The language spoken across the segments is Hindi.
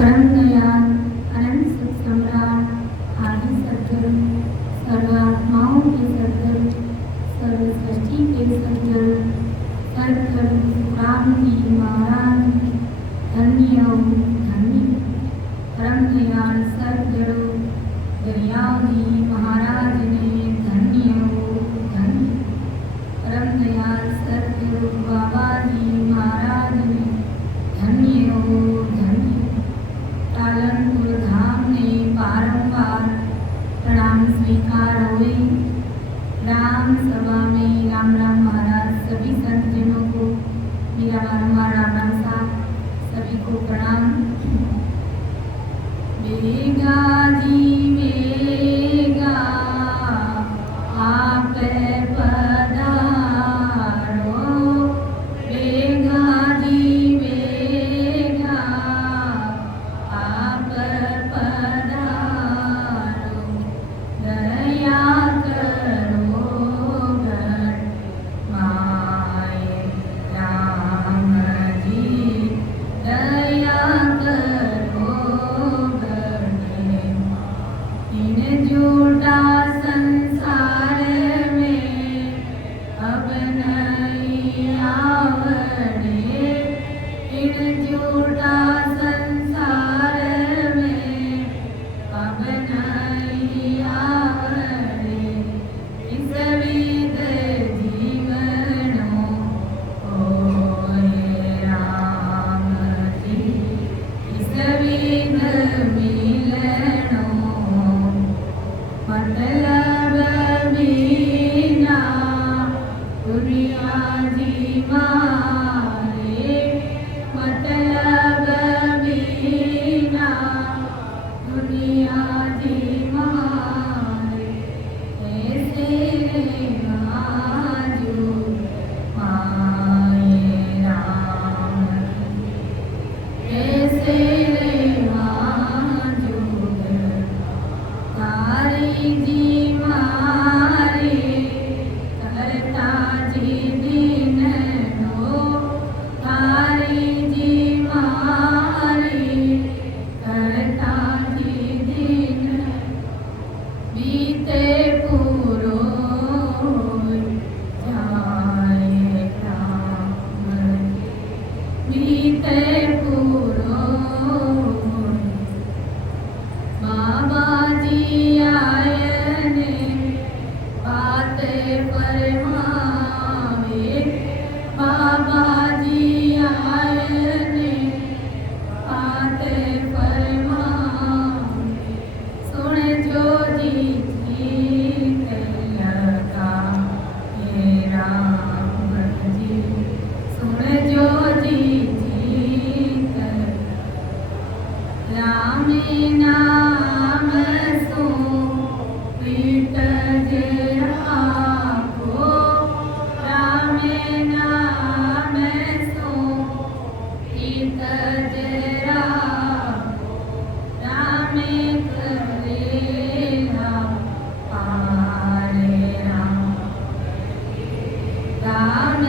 परम दयाल अनंत सुख सम्राट आदि सद्गुरु सर्वात्माओं के सद्गुरु सर्व सृष्टि के सद्गुरु सद्गुरु राम जी महाराज धन्य हो धन्य। परम दयाल सद्गुरु दरियाव जी महाराज ने धन्य हो धन्य। परम दयाल सद्गुरु बाबा जी महाराज ने धन्य हो धन्य। पालनपुर धाम ने बारंबार प्रणाम स्वीकार हुए। राम सभा में राम राम महाराज सभी संतजनों को मेरा बारंबार राम राम साहब सभी को प्रणाम। वेगा जी वेगा आप पधारो, वेगा जी वेगा आप पधारो, दया करो गण माए राम जी, दया करो गण इन झूठा संसार में अब नहीं आवड़े, इन झूठा संसार में अब नहीं आवड़े। इस विध जीवनों होए राम जी, इस विध मिलनों मतलब बिना दुनिया जी मारे, मतलब बिना दुनिया जी मारे। ऐसे राजू माए राम, ऐसे राजू तारी जी मारे, करता जी दीन नो, तारी जी मारे, करता जी दीन। बीते पूरो जाए राम, बीते पूरो बाबा जी आए ने बातें फरमावे, बाबा जी आए ने बातें फरमावे। सुन जो जी लगा हे राम जी, सुन जो जी राम नाम सो पीट जे राखो, राम नाम सो पीट जे राखो। राम करेला पारे राम, राम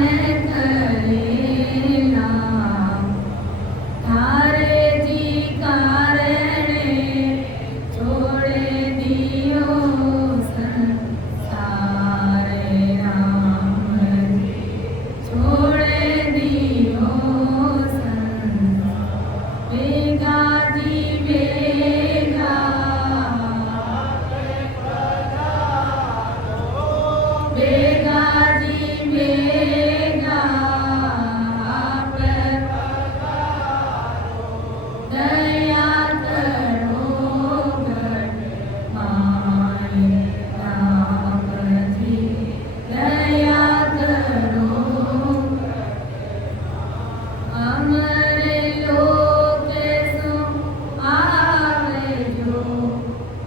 करेला थारे जी कारणे छोड़े दियो संसार राम जी, छोड़े दियो संसार। वेगा जी वेगा वेगा जी वेगा आप दया करो गण माए राम जी, दया करो। अमर लोक सो आवे जो,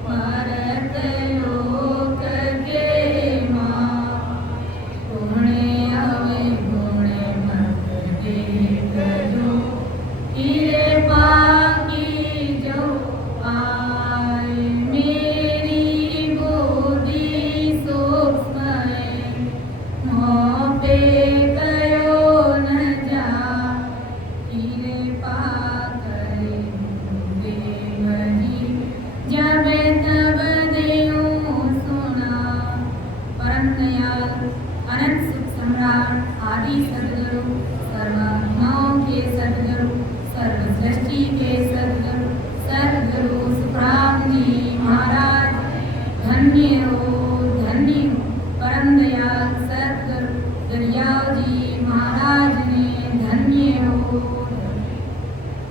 मरत लोक के माँ। गुणे अवे गुणे मत देख जो, हीरे बाकी जो आए। मेरी गोदी सूक्ष्म मोह पे गयो न जा, हीरे पा करे सम्राट आदि सद्गुरु, सर्व महिमाओं के सद्गुरु, सर्व सृष्टि के सद्गुरु, सद्गुरु सुखराम जी महाराज धन्य हो परम दयाल सद्गुरु दरियाव जी महाराज ने धन्य हो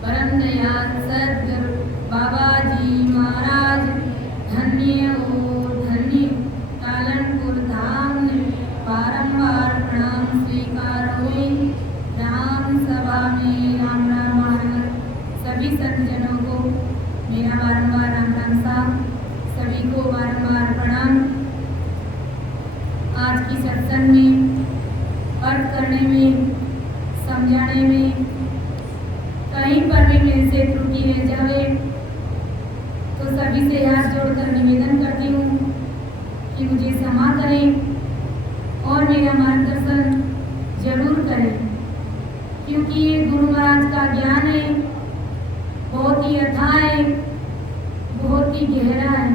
परम दयाल सद्गुरु बाबा जी महाराज धन्य हो कालनपुर धाम ने बारंबार प्रणाम स्वीकार हुए। राम सभा में राम रामायण सभी संतजनों को मेरा बारंबार राम राम साहब, सभी को बारंबार प्रणाम। आज की सत्संग में अर्थ करने में समझाने में कहीं पर भी मेरे से त्रुटि रह जावे तो सभी से हाथ जोड़कर निवेदन करती हूँ कि मुझे क्षमा करें और मेरा मार्गदर्शन जरूर करें, क्योंकि ये गुरु महाराज का ज्ञान है, बहुत ही अथाह है, बहुत ही गहरा है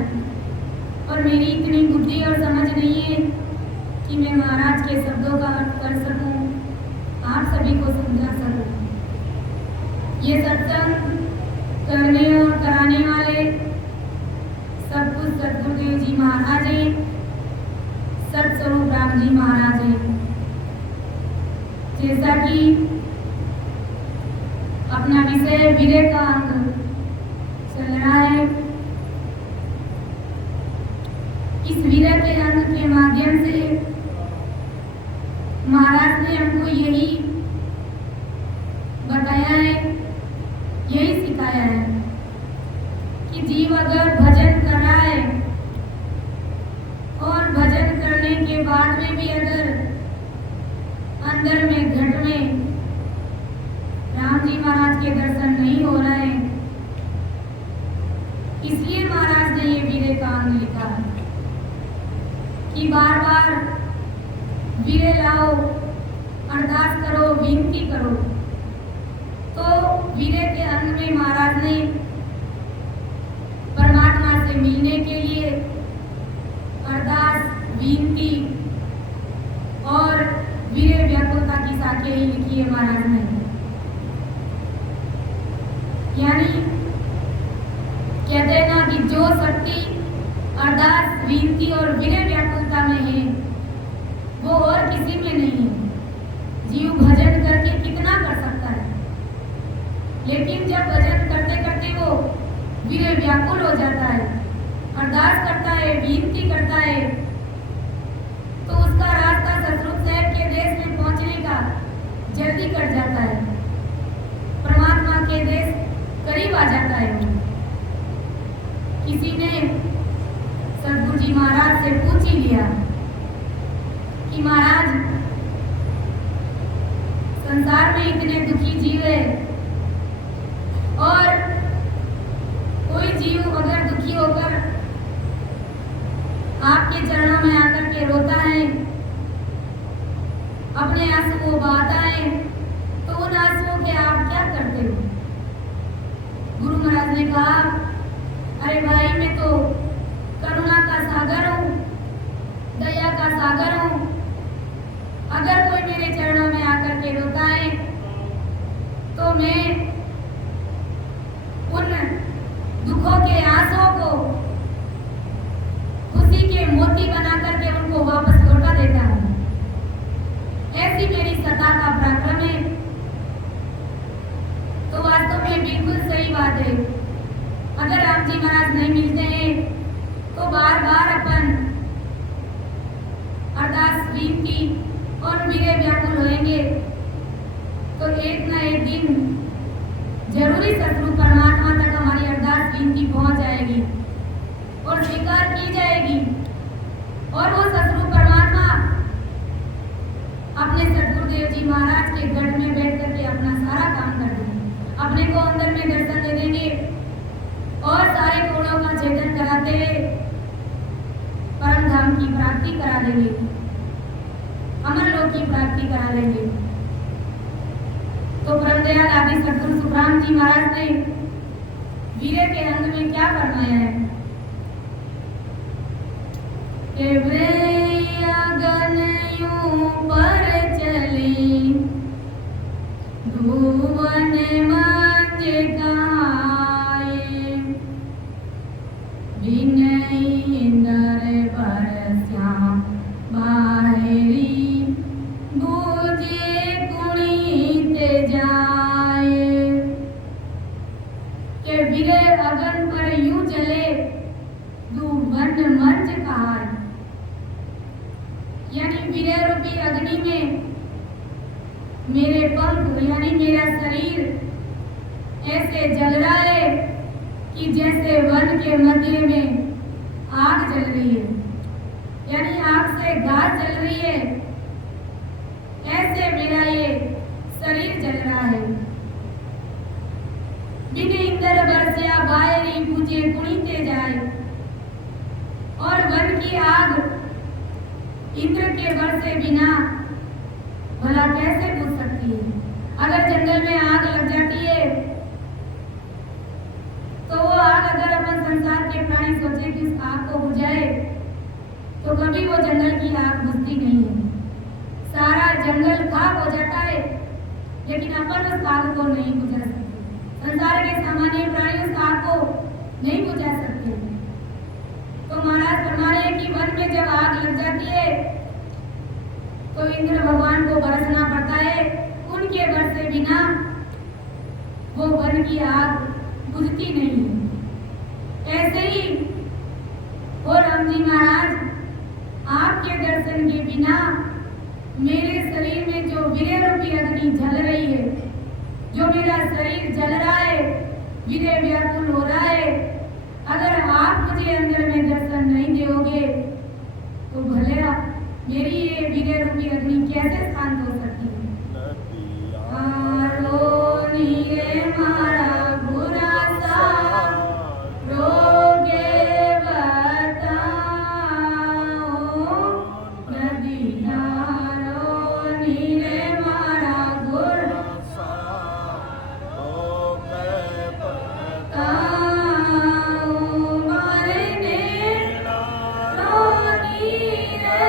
और मेरी इतनी बुद्धि और समझ नहीं है कि मैं महाराज के शब्दों का अर्थ कर सकूं, आप सभी को समझा सकूं। ये सत्संग करने और कराने वाले सब कुछ सतगुरुदेव जी महाराज हैं, सतस्वरूप राम जी महाराज हैं। जैसा कि अपना विषय वीर्य का अंग चल रहा है, इस वीर्य के अंग के माध्यम से महाराज ने हमको यही बताया है, यही सिखाया है कि जीव अगर भजन कर रहा है और भजन करने के बाद में भी अगर अंदर में घट में राम जी महाराज के दर्शन नहीं हो रहे हैं, इसलिए महाराज ने ये वीर्य का अंग लिखा कि बार बार वीर्य लाओ, अरदास करो, विनती करो। तो वीर्य के अंग में महाराज ने परमात्मा से मिलने के लिए अरदास, विनती और वीर्य व्याकुलता की साखें ही लिखी है महाराज ने। यानी कहते हैं ना कि जो शक्ति अरदास, विनती और वीर्य व्याकुलता में है वो और किसी में नहीं है। जीव भजन करके कितना कर सकता है, लेकिन जब भजन करते करते वो वीर्य व्याकुल हो जाता है, अरदास करता है, विनती करता है, तो उसका रास्ता सतरूप साहब के देश में पहुंचने का जल्दी कट जाता है, परमात्मा के देश करीब आ जाता है। किसी ने सतगुरु जी महाराज से पूछ ही लिया कि महाराज संसार में इतने दुखी जीव है और कोई जीव अगर दुखी होकर आपके चरणों में आकर के रोता है, अपने आंसू को बहाता है, तो उन आंसुओं के आप क्या करते हो? गुरु महाराज ने कहा, अरे भाई मैं तो करुणा का सागर हूँ, दया का सागर हूँ। अगर कोई मेरे चरणों में आकर के रोता है तो मैं उन दुखों के आंसुओं को खुशी के मोती बना करके उनको वापस लौटा देता हूँ। ऐसी मेरी सत्ता का पराक्रम है। तो वास्तव में बिल्कुल सही बात है। अगर राम जी महाराज नहीं मिलते हैं तो बार बार अपन अरदास, विनती और वीर्य व्याकुल होएंगे तो एक न एक दिन जरूरी सतगुरु परमात्मा तक हमारी अरदास, विनती पहुंच जाएगी और स्वीकार की जाएगी और वो सतगुरु परमात्मा अपने सतगुरुदेव जी महाराज के गढ़ में बैठ करके अपना सारा काम कर देंगे, अपने को अंदर में दर्शन दे देंगे और सारे गुणों का छेदन कराते हुए परम धाम की प्राप्ति करा देंगे, अमर लोक की प्राप्ति करा देंगे। तो परम दयाल आदि सतगुरु सुखराम जी महाराज ने वीर्य के अंग में क्या फरमाया है कि वे अगन यूं पर भुवन मंज कहाए विनय इंदर बरस्याम बाहरी बूझे कुणीत जाए के विरे अगन पर यूं जले भुवन मंज कहाए यानी विरे रूपी अग्नि में मेरे पंख यानी मेरा शरीर ऐसे जल रहा है कि जैसे वन के मध्य में आग जल रही है, यानी आग से घास जल रही है, ऐसे मेरा ये शरीर जल रहा है। बिन इंद्र बरसिया बाहरी पूजे कुणीते जाए, और वन की आग इंद्र के बरसे बिना भला कैसे बुझ सकती है। अगर जंगल में आग लग जाती है तो वो आग अगर अपन संसार के प्राणी सोचे कि उस आग को बुझाए तो कभी वो जंगल की आग बुझती नहीं है। सारा जंगल खाक हो जाता है, लेकिन अपन उस आग को नहीं बुझा सकते। संसार के सामान्य प्राणी उस आग को नहीं बुझा सकते। तो महाराज फरमा रहे हैं कि वन में जब आग लग जाती है तो इंद्र भगवान को बरसना पड़ता है, उनके बरसे बिना वो वन की आग बुझती नहीं है। ऐसे ही और राम जी महाराज आपके दर्शन के बिना मेरे शरीर में जो वीर्य रूपी अग्नि जल रही है, जो मेरा शरीर जल रहा है, वीर्य व्याकुल हो रहा है, अगर आप मुझे अंदर में दर्शन नहीं दोगे तो भले मेरी ये वीर्य रूपी अग्नि कैसे शांत हो सकती है। नीरे मारा बुरा सा रोगे बताओ, नदी नारो नीरे मारा बुरा सा रोगे बताओ, मरने रो नीरे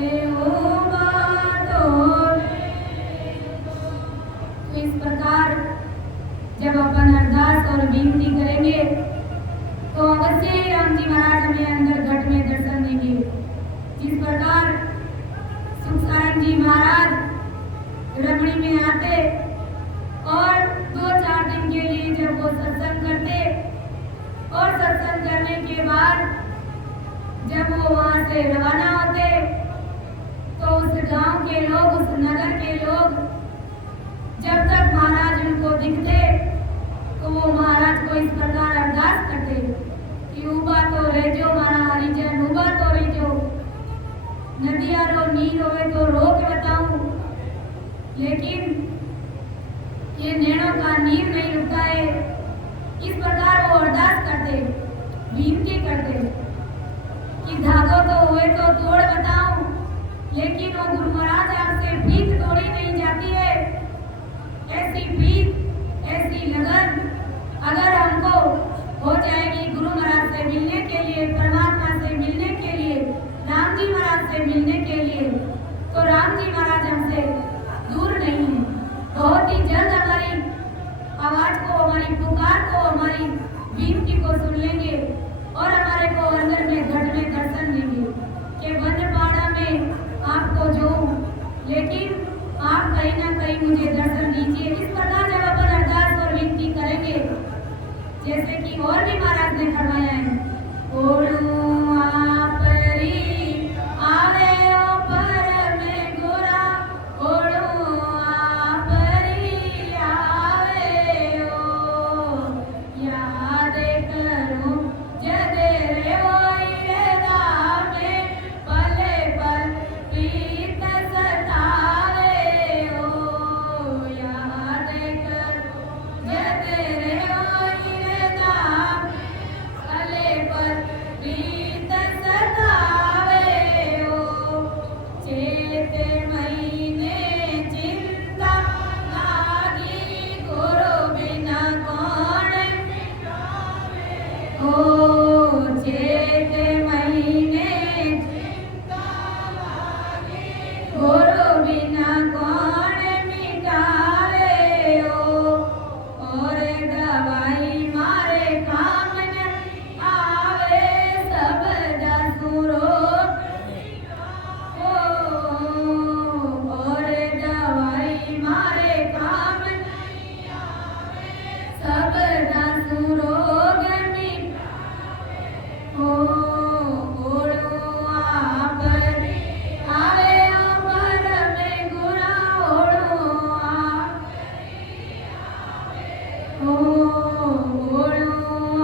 तो इस प्रकार जब अपन अरदास और विनती करेंगे तो अवश्य ही राम जी महाराज हमें अंदर घट में दर्शन देंगे। जिस प्रकार सुखसारण जी महाराज रमणी में आते और 2-4 दिन के लिए जब वो सत्संग करते और सत्संग करने के बाद जब वो वहां से रवाना होते तो उस गांव के लोग, उस नगर के लोग जब तक महाराज उनको दिखते तो वो महाराज को इस प्रकार अरदास करते कि उबा तो रेजो मारा हरिजन, उबा तो रेजो, नदिया रो नीर होवे तो रो के बताऊं, लेकिन ये नैनों का नीर नहीं रुकता है। इस प्रकार वो अरदास करते, विनती करते कि धागो तो हुए तो तोड़ बताऊं, लेकिन वो गुरु महाराज आपसे भीख तोड़ी नहीं जाती है। ऐसी भीख, ऐसी लगन अगर हमको हो जाएगी गुरु महाराज से मिलने के लिए, परमात्मा से मिलने के लिए, राम जी महाराज से मिलने के लिए, तो राम जी महाराज हमसे दूर नहीं है। बहुत ही जल्द हमारी आवाज को, हमारी पुकार को, हमारी विनती को सुन लेंगे और हमारे को अंदर में घट में दर्शन देंगे कि वनपाड़ा में आपको जो, लेकिन आप कहीं ना कहीं मुझे दर्शन दीजिए। इस प्रकार जब अपन अरदास और विनती करेंगे, जैसे कि और भी महाराज ने फरमाया है, ओढ़ू आपरी आवे ओ पर में गोरा, ओढ़ू आपरी आवे ओ, याद करूं जदे रे ओई रे दामे, पले पल प्रीत सतावे ओ, याद करूं जदे रे ओई रे दामे, पले पल प्रीत सतावे ओ, चेते महीने चिंता लागी, गुरु बिना कौन ओ, चेते महीने चिंता लागी, गुरु बिना कौन मिटावे ओ, और दवाई मारे काम न आवे, सब दसुरो ओ, और दवाई मारे काम नहीं आवे, सब दसुरो ओ, ओढ़ू आपरी आवे ओ पर में गुरा, ओढ़ू आपरी आवे ओ, ओढ़ू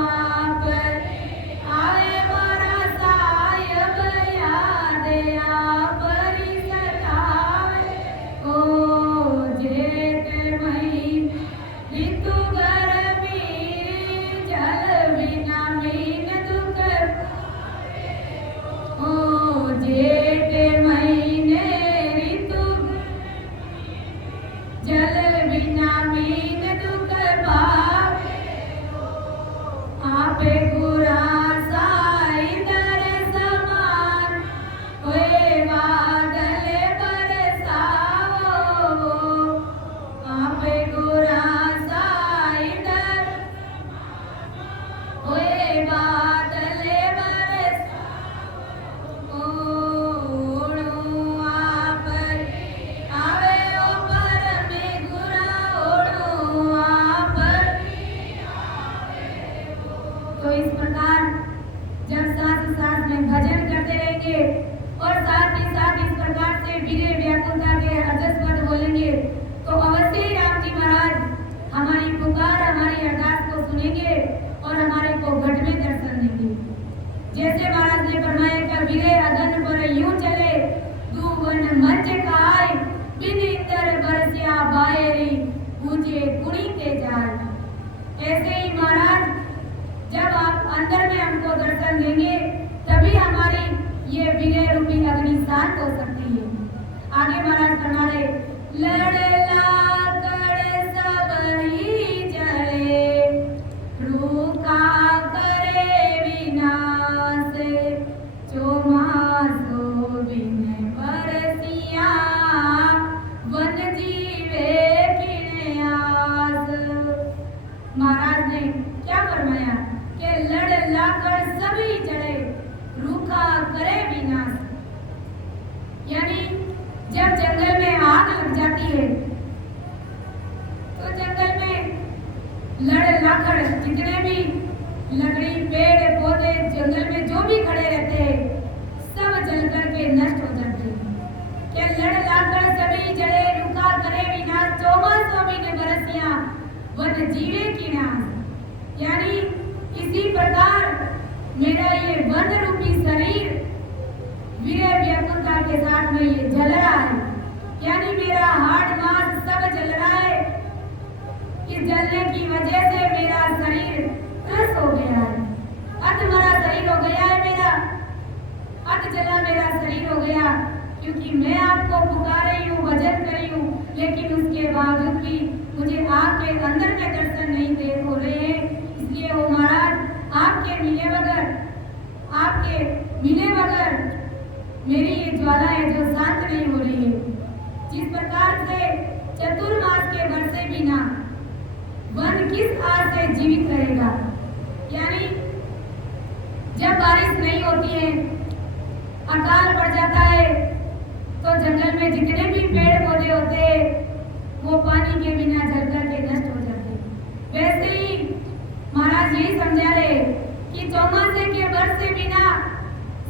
आपरी आवे मोरा साहिब, याद आपरी सतावे ओ, जेठ महीने ऋतु गर्मी, जल बिना मीन दुख ओ, जेठ महीने ऋतु जल बिना मीन दुख पावे, आपे गुरा साइदर समान, होए बादल बरसाओ, आपे गुरा साइदर होए बादल बरसाओ ओ, ओढ़ू आपरी आवे ओ पर में गुरा, ओढ़ू आपरी आवे ओ। तो इस प्रकार जब साथ में भजन करते रहेंगे और साथ ही साथ इस प्रकार से वीरे व्याकुलता के अजस पद बोलेंगे, तो अवश्य ही राम जी महाराज हमारी पुकार, हमारी अरदास को सुनेंगे और हमारे को घट में दर्शन देंगे। जैसे महाराज ने फरमाया कि वीरे अगन पर यूं चले, दूवन मंच खाए, बिन इंदर बरसिया बायरी, पूजे कुणी के जाए। ऐसे ही महाराज जब आप अंदर में हमको दर्शन देंगे, तभी हमारी ये विनय रूपी अग्नि शांत हो सकती है। आगे महाराज फरमा रहे, लड़ला कर सब ही जले, रूखा करे विनाश, चोमासो यानी जब जंगल में आग लग जाती है तो जंगल में लड़ लाखड़ जितने भी लकड़ी पेड़ पौधे जंगल में जो भी खड़े रहते हैं सब जल करके नष्ट हो जाते हैं। क्या लड़ लाखड़ सभी जड़े रुका करे विनाश चौमासों में बरसिया वन जीवे की नाश। यानी इसी प्रकार मेरा ये वन रूपी शरीर वीर व्याकुलता के साथ में ये जल रहा है। यानी मेरा हार्ट मांस सब जल रहा है। इस जलने की वजह से मेरा शरीर त्रस्त हो गया है, अधमरा शरीर हो गया है मेरा, अध जला मेरा शरीर हो गया। क्योंकि मैं आपको पुकार रही हूँ, भजन कर रही हूँ, लेकिन उसके बावजूद भी मुझे आपके अंदर के दर्शन नहीं दे हो रहे हैं। इसलिए वो महाराज आपके मिले बगैर मेरी ये ज्वाला है जो शांत नहीं हो रही है। जिस प्रकार से चतुर्मास के बरसे बिना वन किस आस से जीवित रहेगा। यानी जब बारिश नहीं होती है, अकाल पड़ जाता है, तो जंगल में जितने भी पेड़ पौधे होते हैं वो पानी के बिना जल करके नष्ट हो जाते हैं। वैसे ही महाराज यही समझा रहे कि चौमासे के बरसे बिना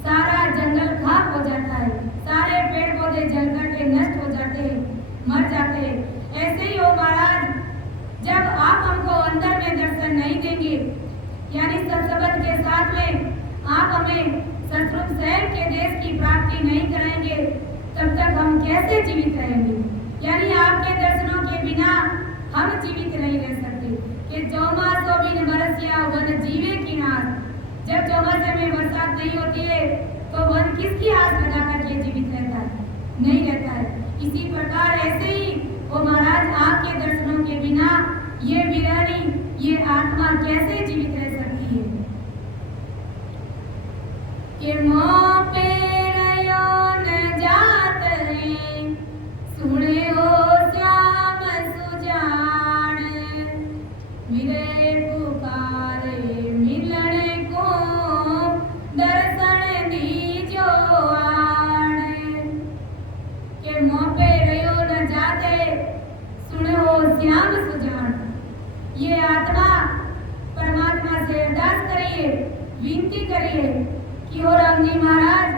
सारा जंगल खाक हो जाता है, सारे पेड़ पौधे जल करके नष्ट हो जाते हैं, मर जाते हैं। ऐसे ही हो महाराज, जब आप हमको अंदर में दर्शन नहीं देंगे, यानी सत्संग के साथ में आप हमें सतरूप शहर के देश की प्राप्ति नहीं कराएंगे, तब तक हम कैसे जीवित रहेंगे। यानी आपके दर्शनों के बिना हम जीवित नहीं रह सकते। कि चौमासों बिन बरसिया वन जीवे की नाश। जब चौमासे में बरसात नहीं होती है तो वन किसकी आस लगा करके जीवित रहता है? नहीं रहता है। इसी प्रकार ऐसे ही वो महाराज आपके दर्शनों के बिना ये विरानी, ये आत्मा कैसे जीवित रह सकती है। कि मोह पे रयो न जात है, सुने हो श्याम सुजान, मिले पुकारे मिलन को दर्शन दीजो आण। के मोह पे रयो न जाते, सुने हो श्याम सुजान। ये आत्मा परमात्मा से अरदास करिए, विनती करिए कि हो राम जी महाराज,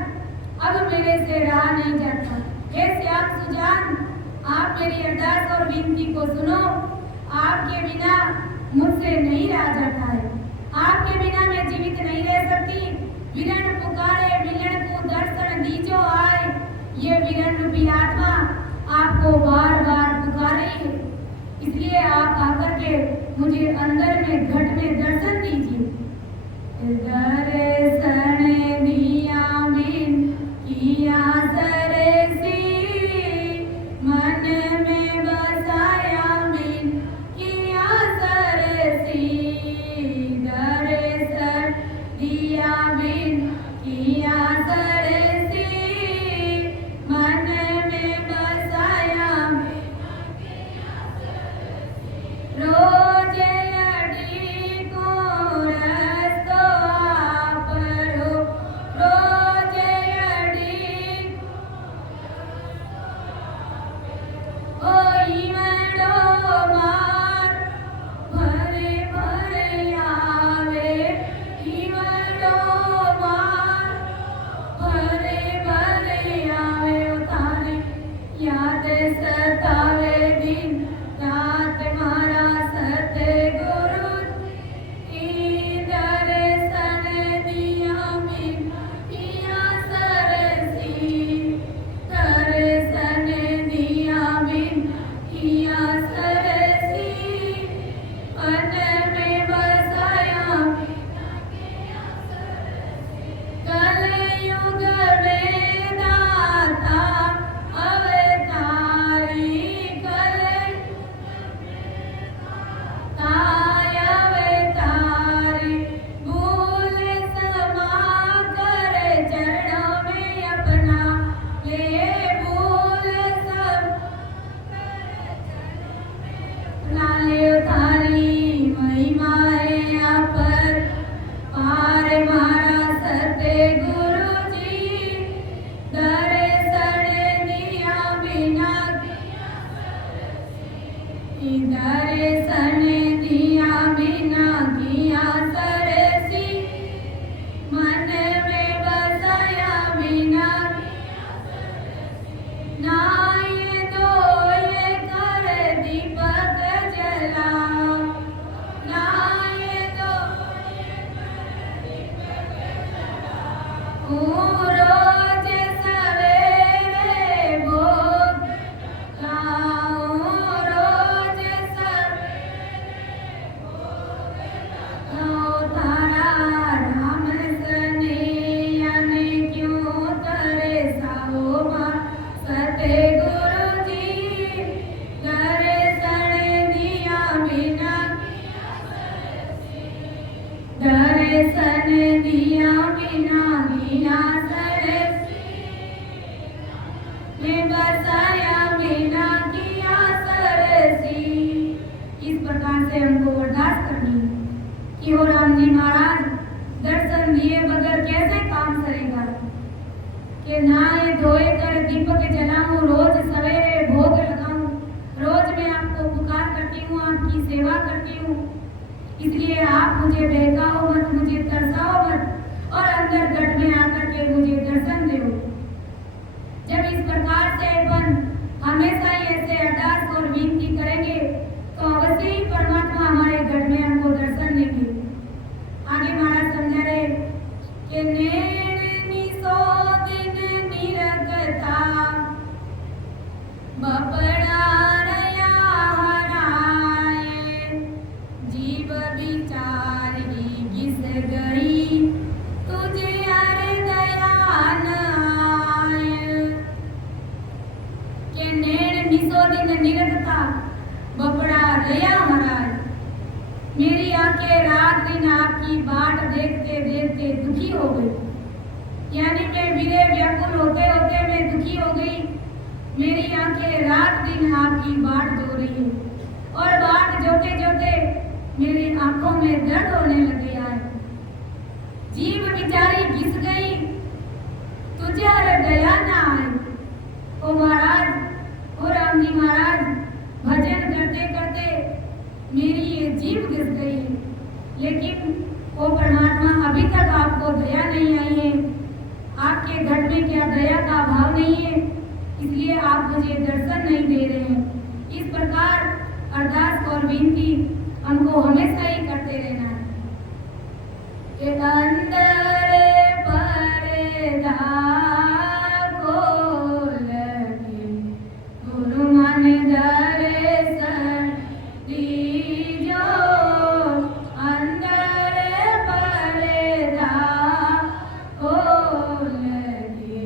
अब मेरे से रहा नहीं जाता। हे श्याम सुजान, आप मेरी अरदास और विनती को सुनो। आपके बिना मुझसे नहीं रहा जाता है, आपके बिना मैं जीवित नहीं रह सकती। विरण पुकारे मिलन को दर्शन दीजो आए। ये विरण रूपी आत्मा आपको बार बार पुकार रही है, इसलिए आप आकर के मुझे अंदर में घट में दर्शन दीजिए। दर्शन दिया बिन किया सरसी, मन में बसाया बिन किया सरसी। दर्शन दिया बिन किया सरसी, मन में बसाया बिन किया सरसी। रोज अड़ी को रस्तो आप में बसाया बिना किया सरसी। इस प्रकार से हमको अरदास करनी कि हो राम जी महाराज दर्शन दिए बगैर कैसे काम करेगा, कि नहाए धोए कर दीपक जलाऊं, रोज सवेरे भोग लगाऊं, रोज मैं आपको पुकार करती हूँ, आपकी सेवा करती हूँ। इसलिए आप मुझे बहकाओ मत, मुझे तरसाओ मत और अंदर गढ़ में आकर के मुझे दर्शन दो। जब इस प्रकार से अपन हमेशा ही ऐसे अरदास और विनती करेंगे तो अवश्य ही परमात्मा हमारे गढ़ में हमको दर्शन देंगे। आगे महाराज समझा रहे कि नैन निसो दिन निरगता बपड़ा रया हराए, जीव बिचारी घिस गई तुझे अरे दया न आए। के नैन निसो दिन निरगता बपड़ा रया हराए, मेरी आंखें रात दिन आपकी बाट देखते देखते दुखी हो गई। यानी मैं विरह व्याकुल होते होते मैं दुखी हो गई। मेरी आंखें रात दिन आपकी बाट जो रही है और बाट जोते जोते मेरी आंखों में दर्द होने लग गया है। जीव बेचारी घिस गई तुझे अरे दया ना आए। ओ महाराज, ओ राम जी महाराज, भजन करते करते मेरी ये जीव घिस गई है, लेकिन वो परमात्मा अभी तक आपको दया नहीं आई है। आपके घर में क्या दया का भाव नहीं है, इसलिए आप मुझे दर्शन नहीं दे रहे हैं। इस प्रकार अरदास और विनती हमको हमेशा ही करते रहना है। कि अंदर पर्दा खोल के गुरु मन दर्शन दीजो, अंदर पर्दा खोल के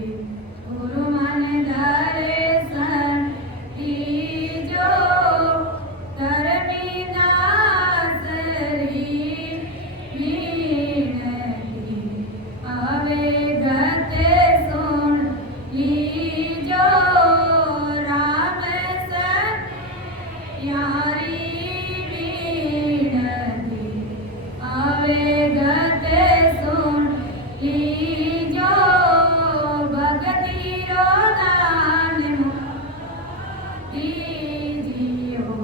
गुरु मन दर्शन दीजो, धर्मी दासरी मीनती अवगत सुन लीजो, राम सन यारी मीनती अवगत सुन लीजो, भगति रो दान दीजियो,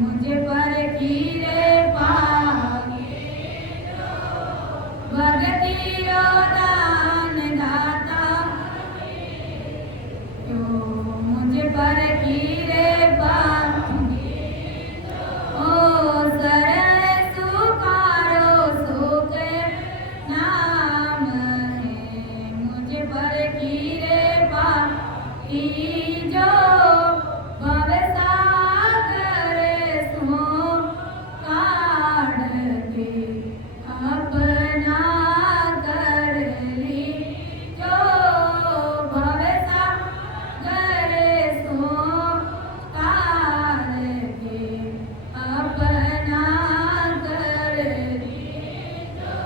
मुझे पर कीरे पागे, भगति रो दान दाता, जो मुझे पर कीरे पागे। ओ सरल सुकारो सुख नाम है, मुझे पर कीरे पागी जो, भव सागर सो काढ़ के अपना कर ली जो, भव सागर सो काढ़ के अपना कर ली जो,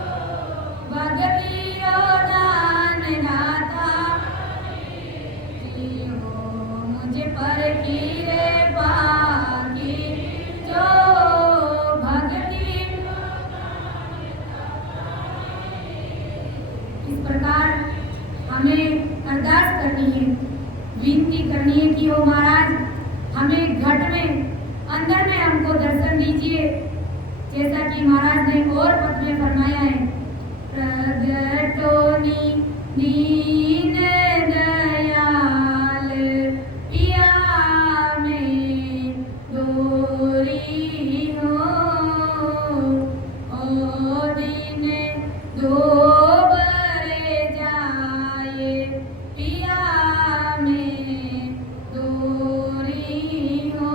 भगति रो दान दाता, जियो मुझे पर कीरे पागी जो, भगति। इस प्रकार हमें अरदास करनी है, विनती करनी है कि ओ महाराज हमें घट में अंदर में हमको दर्शन दीजिए। जैसा कि महाराज ने और पद में फरमाया है, प्रगटोनी दीन दयाल पिया में दोरी हो, ओ दिन दो बरे जाए पिया में दोरी हो,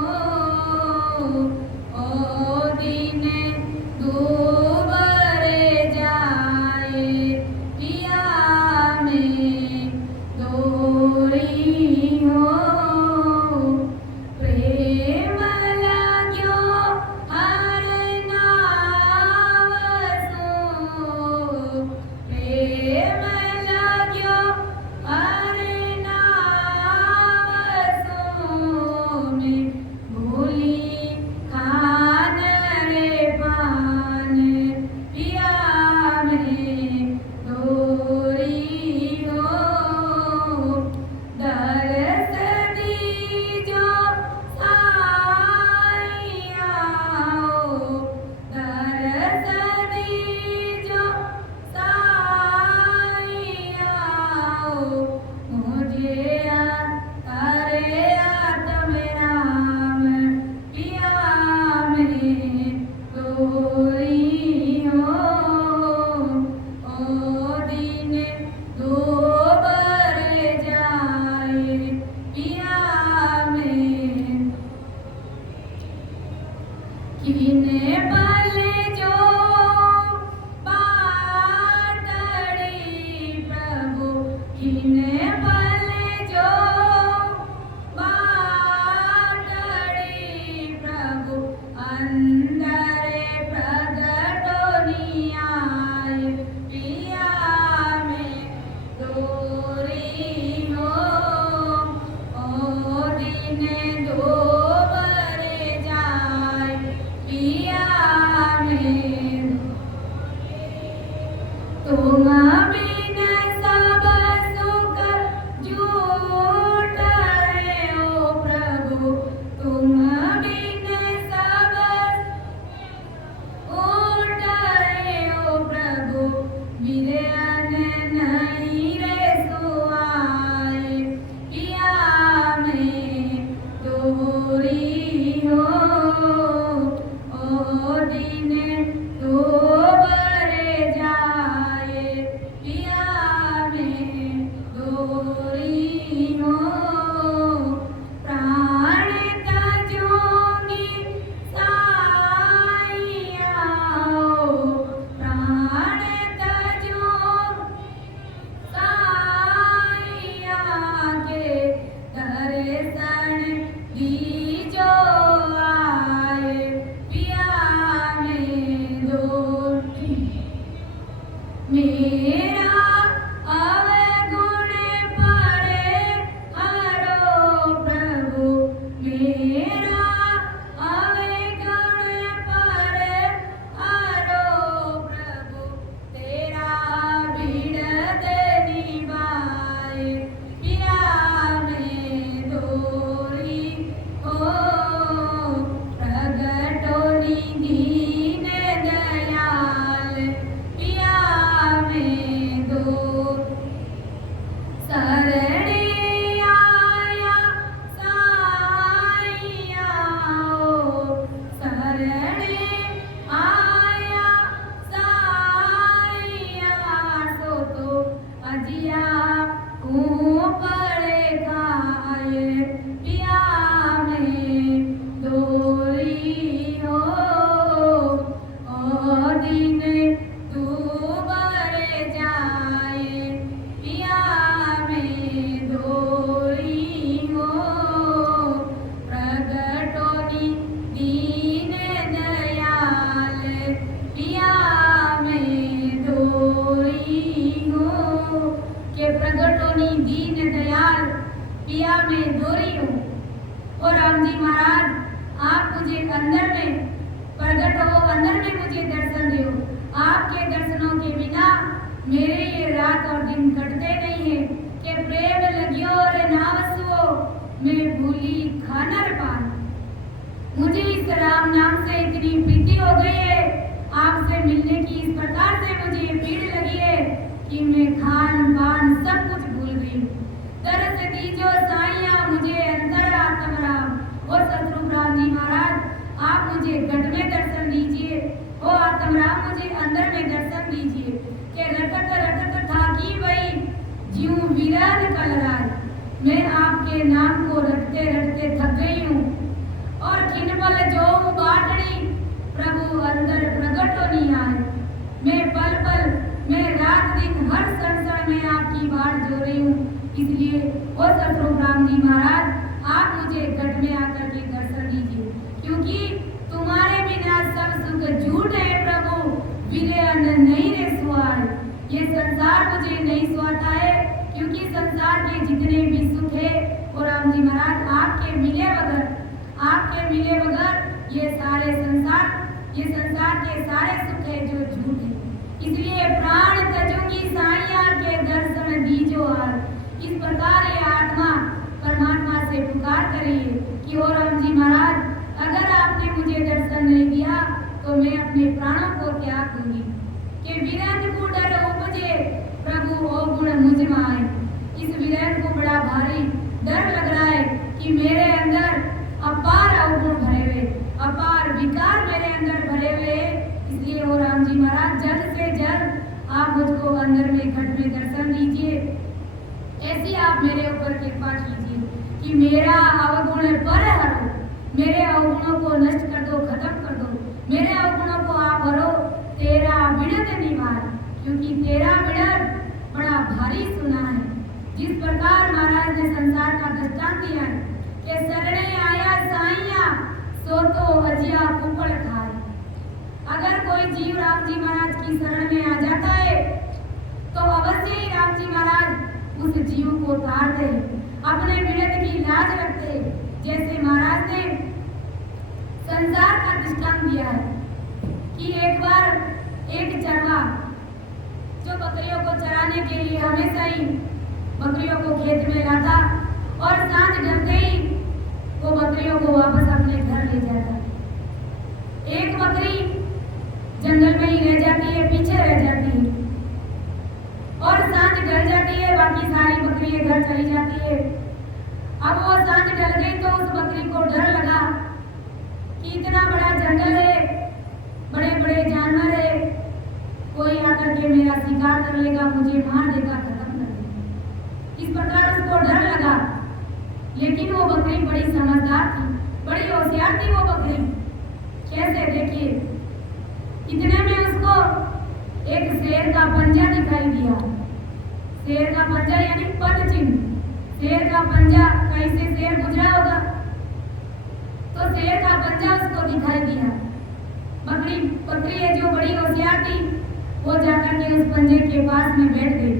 ओ दिन दो बरे जाए पिया में सेवा में जोड़ी हूँ। और राम जी महाराज, आप मुझे अंदर में प्रकट हो, अंदर में मुझे दर्शन दो। आपके दर्शनों के बिना मेरे ये रात और दिन कटते नहीं है। कि प्रेम लगियो रे नावसुओ, मैं भूली खानर पान। मुझे इस राम नाम से इतनी प्रीति हो गई है, आपसे मिलने की इस प्रकार से मुझे पीड़ लगी है कि मैं खान पान सब कुछ भूल गई। तरस दीजो साइया मुझे अंतर आत्म राम। और सतरूप राम जी महाराज, आप मुझे घट में दर्शन दीजिए। ओ आत्म राम, मुझे अंदर में दर्शन दीजिए। कि रटत रटत थाकी वही जीव वीरान कलराज। मैं आपके नाम को रटते रटते थक गई हूँ। और खिनपल जो बाटड़ी प्रभु अंदर प्रकट होनी आए। मैं पल पल, मैं रात दिन हर क्षण में आपकी बाट जो रही हूँ। इसलिए ओ सतरूप राम जी महाराज, आप मुझे घट में आकर के दर्शन दीजिए। क्योंकि तुम्हारे बिना सब सुख झूठ है प्रभु, विले अन्न नहीं रे सुहाए। ये संसार मुझे नहीं सुहाता है, क्योंकि संसार के जितने भी सुख है और राम जी महाराज आपके मिले बगैर ये संसार के सारे सुख है जो झूठ है। इसलिए प्राण तजूंगी साइया के दर्शन दीजो आज। इस प्रकार ये आत्मा परमात्मा से पुकार करिए कि ओ राम जी महाराज, अगर आपने मुझे दर्शन नहीं दिया तो मैं अपने प्राणों को त्याग दूंगी। कि वीरेंद्र को डर उपजे प्रभु ओ गुण मुझ में आए। इस वीरेंद्र को बड़ा भारी डर लग रहा है कि मेरे अंदर अपार अवगुण भरे हुए, अपार विकार मेरे अंदर भरे हुए। इसलिए ओ राम जी महाराज, जल्द से जल्द आप मुझको अंदर में घट में दर्शन दीजिए। ऐसी आप मेरे ऊपर कृपा कीजिए कि मेरा अवगुण पर हरो, मेरे अवगुणों को नष्ट कर दो, खत्म कर दो। मेरे अवगुणों को आप हरो, तेरा बिड़द निवार। क्योंकि तेरा बिड़द बड़ा भारी सुना है। जिस प्रकार महाराज ने संसार का दृष्टांत दिया है कि शरणे आया साइया सो तो अजिया कुपड़ खाए। अगर कोई जीव राम जी महाराज की शरण में आ जाता है तो अवश्य ही राम जी महाराज उस जीव को तारते, अपने बिड़द की लाज रखते। जैसे महाराज ने संसार का दृष्टांत दिया है कि एक बार एक चरवा जो बकरियों को चराने के लिए हमेशा ही बकरियों को खेत में लाता और सांझ ढलते ही वो बकरियों को वापस अपने घर ले जाता। एक बकरी जंगल में ही रह जाती है, पीछे रह जाती है और सांझ ढल जाती है, बाकी सारी बकरियां घर चली जाती है। अब वो सांझ ढल गई तो उस बकरी को डर लगा कि इतना बड़ा जंगल है, बड़े बड़े जानवर है, कोई आकर के मेरा शिकार कर लेगा, मुझे मार देगा, खत्म कर देगा। इस प्रकार उसको डर लगा। लेकिन वो बकरी बड़ी समझदार थी, बड़ी होशियार थी वो बकरी। कैसे, देखिए, इतने में उसको एक शेर का पंजा दिखाई दिया। शेर का पंजा यानी पद चिन्ह, शेर का पंजा, कहीं से शेर गुजरा होगा तो शेर का पंजा उसको दिखाई दिया। बकरी है जो बड़ी होशियार थी, वो जाकर के उस पंजे के पास में बैठ गई।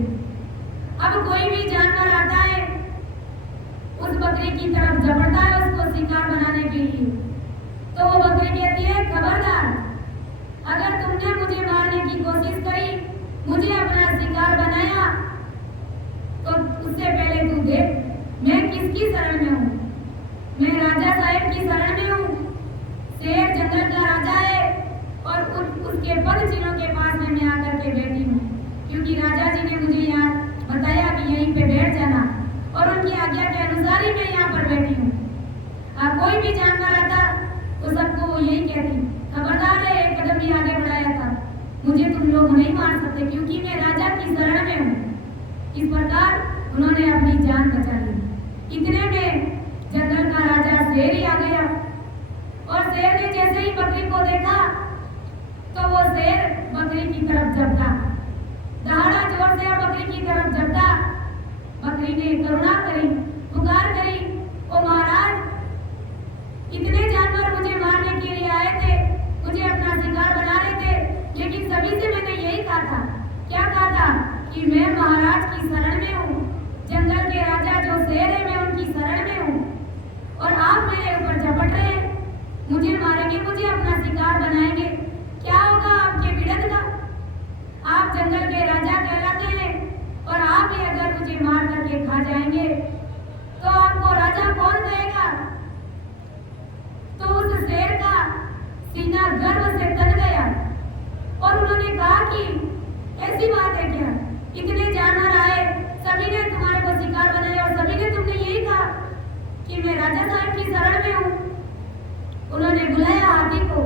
अब कोई भी जानवर आता है उस बकरी की तरफ झपटता है उसको शिकार बनाने के लिए, तो वो बकरी कहती है, खबरदार, अगर तुमने मुझे मारने की कोशिश करी, मुझे अपना शिकार बनाया, तो उससे पहले तू देख मैं किसकी शरण में हूँ। मैं राजा साहब की शरण में हूँ। शेर जंगल का राजा है और उसके पद चिन्हों के पास में मैं आकर के बैठी हूँ, क्योंकि राजा जी ने मुझे यहाँ बताया कि यहीं पे बैठ जाना और उनकी आज्ञा के अनुसार ही मैं यहाँ पर बैठी हूँ। कोई भी जानवर आता तो सबको वो यही कहती, खबरदार है, एक कदम भी आगे बढ़ाया था, मुझे तुम लोग नहीं मार सकते क्योंकि मैं राजा की शरण में हूँ। इस प्रकार उन्होंने अपनी जान बचा ली। इतने में जंगल का राजा शेर ही आ गया और शेर ने जैसे ही बकरी को देखा तो वो शेर बकरी की तरफ झपटा, दहाड़ा जोर से बकरी की तरफ झपटा। बकरी ने करुणा करी, पुकार करी, ओ महाराज, इतने जानवर मुझे मारने के लिए आए थे, मुझे अपना शिकार बना रहे थे, लेकिन सभी से मैंने यही कहा था, क्या कहा था कि मैं महाराज की शरण में हूँ, जंगल जंगल के राजा जो शेर है, मैं उनकी शरण में हूँ और आप मेरे ऊपर झपट रहे हैं, मुझे मारेंगे, मुझे अपना शिकार बनाएंगे। क्या होगा आपके भिड़ंत का? आप जंगल के राजा कहलाते हैं और आप ही अगर मुझे मार करके खा जाएंगे तो आपको राजा कौन कहेगा? तो उस शेर का सीना गर्व से तन गया और उन्होंने कहा कि ऐसी बात है क्या, इतने जानवर आए, सभी ने तुम्हारे को शिकार बनाया और सभी ने तुमने यही कहा कि मैं राजा साहब की शरण में हूँ। उन्होंने बुलाया हाथी को,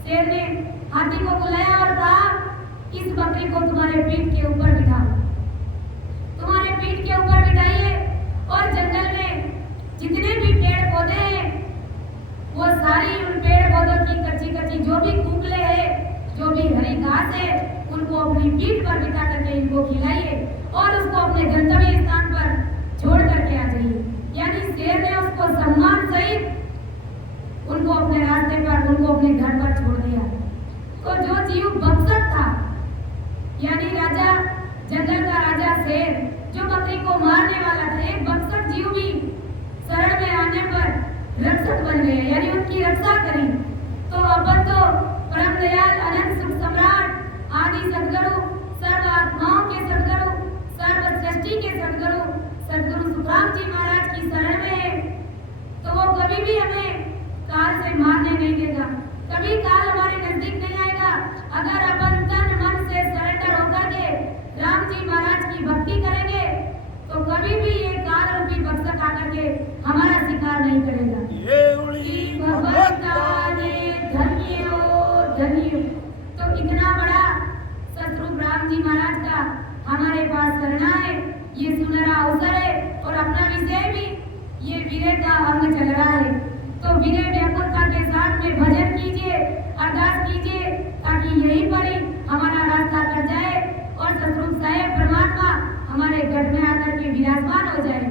शेर ने हाथी को बुलाया और कहा इस बकरी को तुम्हारे पीठ के ऊपर बिठाओ, तुम्हारे पीठ के ऊपर बिठाइए और जंगल में जितने भी पेड़ पौधे हैं वो सारी उन पेड़ पौधों की कच्ची कच्ची जो भी कुकले हैं, जो भी हरी घास है, उनको अपनी पीठ पर बिठा करके इनको खिलाइए और उसको अपने गंतव्य स्थान पर छोड़ करके आ जाइए। यानी शेर ने उसको सम्मान सहित उनको अपने रास्ते पर, उनको अपने घर पर छोड़ दिया। तो जो जीव बक्सर था, यानी राजा, जंगल का राजा शेर, जो बकरी को मारने वाला था, एक बक्सर जीव भी शरण में आने पर रक्षक बन गए, यानी उनकी रक्षा करी। तो अपन तो परम दयाल अनंत सुख सम्राट आदि सदगुरु, सर्व आत्माओं के सदगुरु, सर्व सृष्टि के सदगुरु, सदगुरु सुखराम जी महाराज की शरण में है, तो वो कभी भी हमें काल से मारने नहीं देगा, कभी काल हमारे नजदीक नहीं आएगा। अगर अपन तन मन से सरेंडर होकर के राम जी महाराज की भक्ति करेंगे तो कभी भी ये काल रूपी बक्सर आकर के हमारा शिकार नहीं करेगा। धन्य हो धन्य। तो इतना बड़ा सतरूप राम जी महाराज का हमारे पास शरणा है, ये सुनहरा अवसर है और अपना विषय भी ये विनय का अंग चल रहा है। तो विनय व्याकुलता के साथ में भजन कीजिए, अरदास कीजिए ताकि यही पर ही हमारा रास्ता कट जाए और सतरूप साहेब परमात्मा हमारे गढ़ में आकर के विराजमान हो जाए।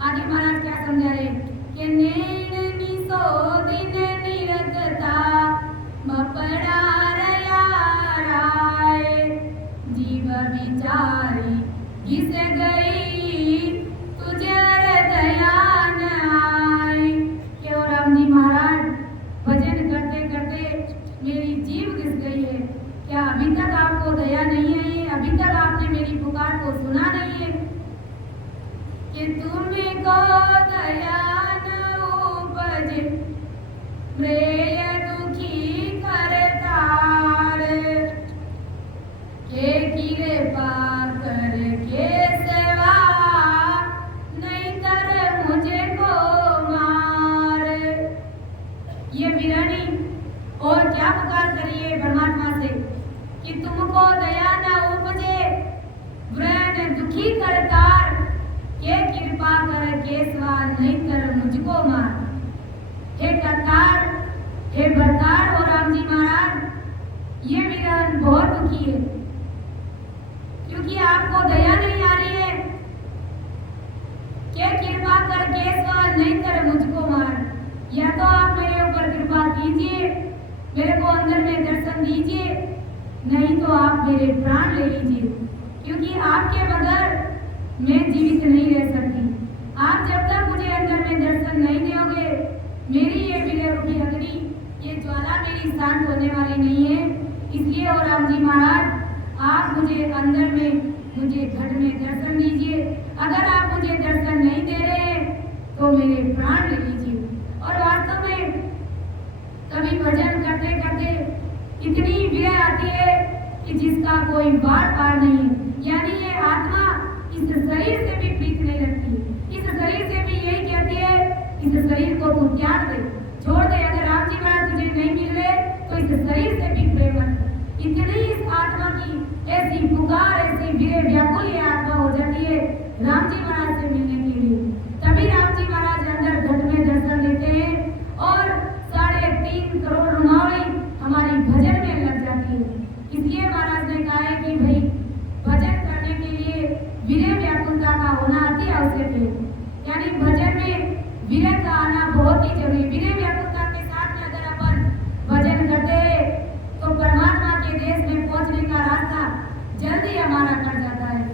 आगे महाराज क्या समझा रहे कि नैन निशोदिन निरतता मपड़ा राय जीव विचारी घिस गई तुझे दया न आए। क्यों राम जी महाराज, भजन करते करते मेरी जीव घिस गई है, क्या अभी तक आपको दया नहीं आई है? अभी तक आपने मेरी पुकार को सुना नहीं है कि तुमको दया न उपजे प्रेय दुखी करतार के कृपा कर के सेवा नहीं कर मुझे को मार। ये वीरानी और क्या पुकार करिए परमात्मा से कि तुमको दया न उपजे व्रण दुखी करतार के कृपा कर केसवा नहीं कर मुझको मार। हे करतार, हे भरतार और राम जी महाराज, ये वीरान बहुत दुखी है क्योंकि आपको दया नहीं आ रही है कि कृपा कर केसवा नहीं कर मुझको मार। या तो आप मेरे ऊपर कृपा कीजिए, मेरे को अंदर में दर्शन दीजिए, नहीं तो आप मेरे प्राण ले लीजिए, क्योंकि आपके बगैर मैं जीवित नहीं रह सकती। आप जब तक मुझे अंदर में दर्शन नहीं दोगे, मेरी ये विनय रूपी अग्नि, ये ज्वाला मेरी शांत होने वाली नहीं है। इसलिए और राम जी महाराज, आप मुझे अंदर में, मुझे घट में दर्शन दीजिए। अगर आप मुझे दर्शन नहीं दे रहे तो मेरे प्राण ले लीजिए। और वास्तव में कभी भजन करते करते इतनी विरह आती है कि जिसका कोई बार पार नहीं है। यानी ये आत्मा इस शरीर से भी प्रीत नहीं रखती, इस शरीर से भी यही कहती है इस शरीर को तू त्याग दे, छोड़ दे। अगर राम जी महाराज तुझे नहीं मिल रहे तो इस शरीर से भी प्रेम मत। इतनी इस आत्मा की ऐसी पुकार, ऐसी विरह व्याकुल ये आत्मा हो जाती है राम जी महाराज से मिलने के लिए। तभी राम जी महाराज अंदर घट में दर्शन देते हैं और 3.5 करोड़ रुमावली हमारी भजन में लग जाती है। इसलिए महाराज ने कहा है कि भाई भजन करने के लिए विरह व्याकुलता का होना अति आवश्यक है। यानी भजन में विरह का आना बहुत ही जरूरी। विरह व्याकुलता के साथ में अगर अपन भजन करते हैं तो परमात्मा के देश में पहुंचने का रास्ता जल्दी हमारा कट जाता है।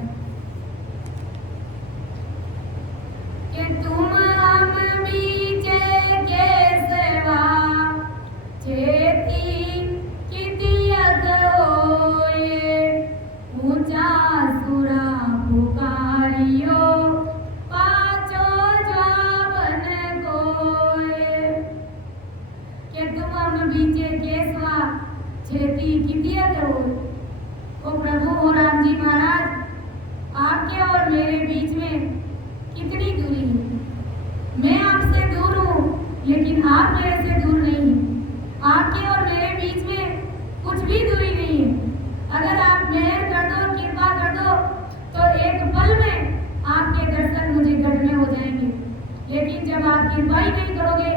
लेकिन जब आप कृपा ही नहीं करोगे,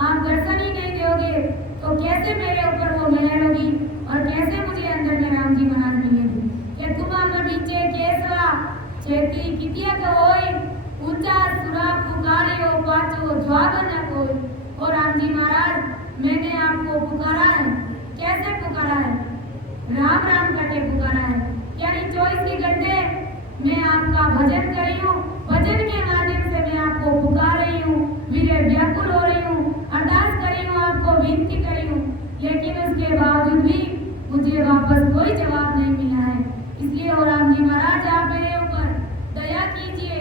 आप दर्शन ही नहीं दोगे, तो कैसे मेरे ऊपर वो मेहर होगी और कैसे मुझे अंदर में राम जी महाराज मिलेंगे। कि तुम हम बीचे केसवा छेती कितिया तो होई, ऊंचा सुरा पुकारे हो पाचो जवाब न कोई। और राम जी महाराज, मैंने आपको पुकारा है, कैसे पुकारा है? राम राम करके पुकारा है, यानी 24 घंटे मैं आपका भजन कर रही हूँ, भजन के माध्यम से मैं आपको पुकार रही हूँ, वीरे व्याकुल हो रही हूँ, अरदास कर रही हूँ, आपको विनती कर रही हूँ, लेकिन उसके बावजूद भी मुझे वापस कोई जवाब नहीं मिला है। इसलिए और राम जी महाराज, आप मेरे ऊपर दया कीजिए,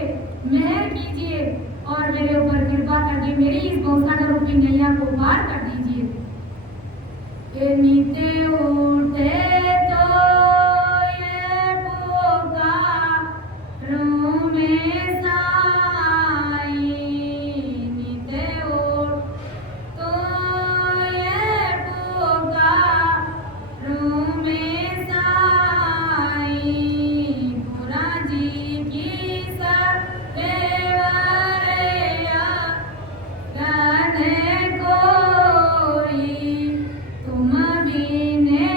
मेहर कीजिए और मेरे ऊपर कृपा करके मेरी इस भवसागर रूपी नैया को पार कर दीजिए। नीते उठे तो ये पुकारूं मैं साई, नीते उठ तो ये पुकारूं मैं साई, पुरा जी की सेवरिया रहने कोई, तुम बिने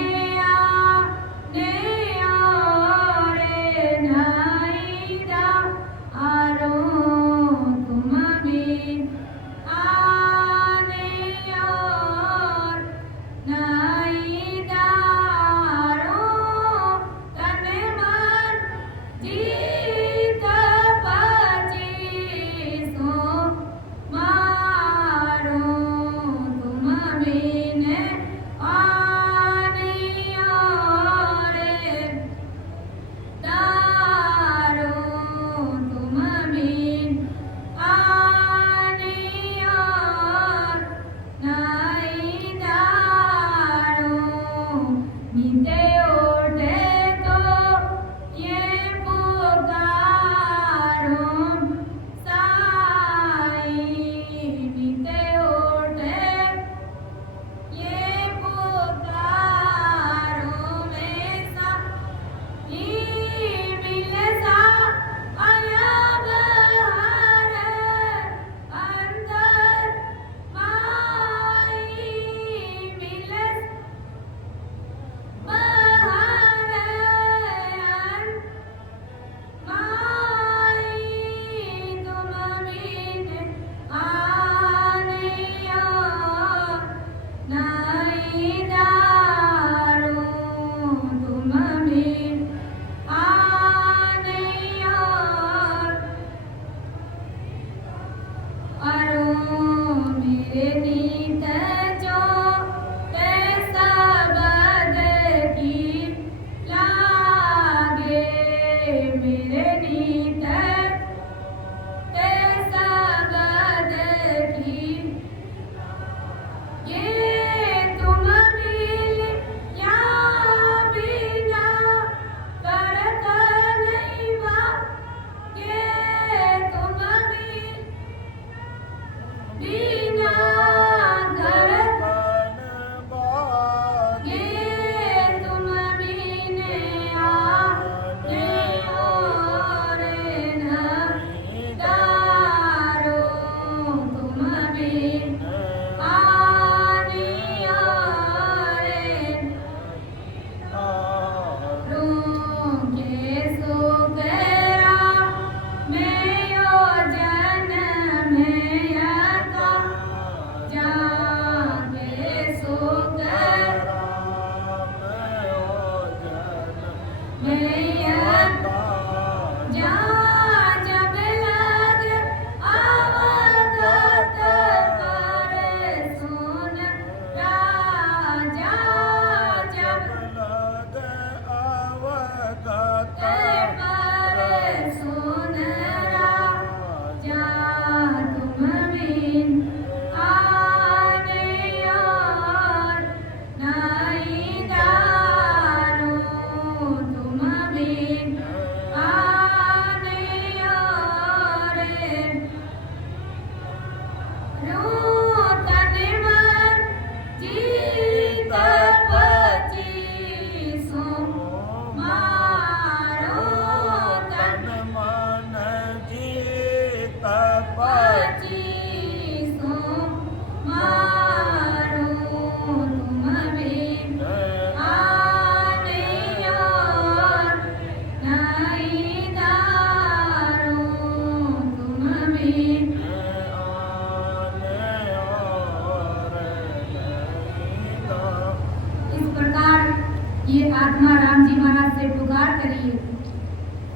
करिए।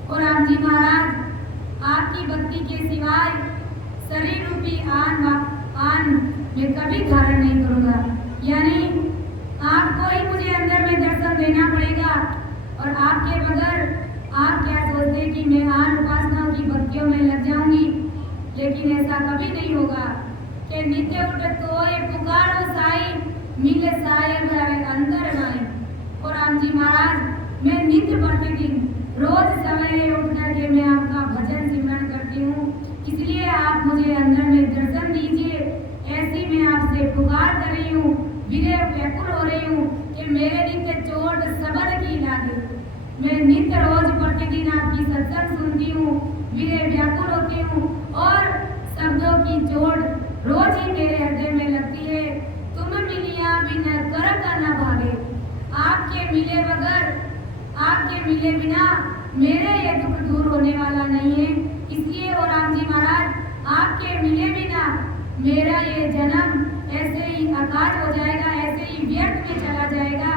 और राम जी महाराज, आपकी भक्ति के सिवाय शरीर रूपी आन मैं कभी धारण नहीं करूँगा। यानी आपको ही मुझे अंदर में दर्शन देना पड़ेगा। और आपके बगैर आप क्या सोचते कि मैं आन उपासनाओं की भक्तियों में लग जाऊंगी, लेकिन ऐसा कभी नहीं होगा कि नित्य उठ तोय पुकारो साई मिले साई मेरे अंदर नाई। और राम जी महाराज, मैं नित्य प्रतिदिन रोज सवेरे उठ करके मैं आपका भजन सिमरन करती हूँ, इसलिए आप मुझे अंदर में दर्शन दीजिए। ऐसी मैं आपसे पुकार कर रही हूँ, विनय व्याकुल हो रही हूँ कि मेरे नित्य चोट सबद की लागे। मैं नित्य रोज प्रतिदिन आपकी सत्संग सुनती हूँ, विनय व्याकुल होती हूँ और शब्दों की चोट रोज ही मेरे हृदय में लगती है। तुम मिलिया बिना कर का न भागे, आपके मिले बगैर, आपके मिले बिना मेरे ये दुख दूर होने वाला नहीं है। इसलिए और राम जी महाराज, आपके मिले बिना मेरा ये जन्म ऐसे ही आकाश हो जाएगा, ऐसे ही व्यर्थ में चला जाएगा।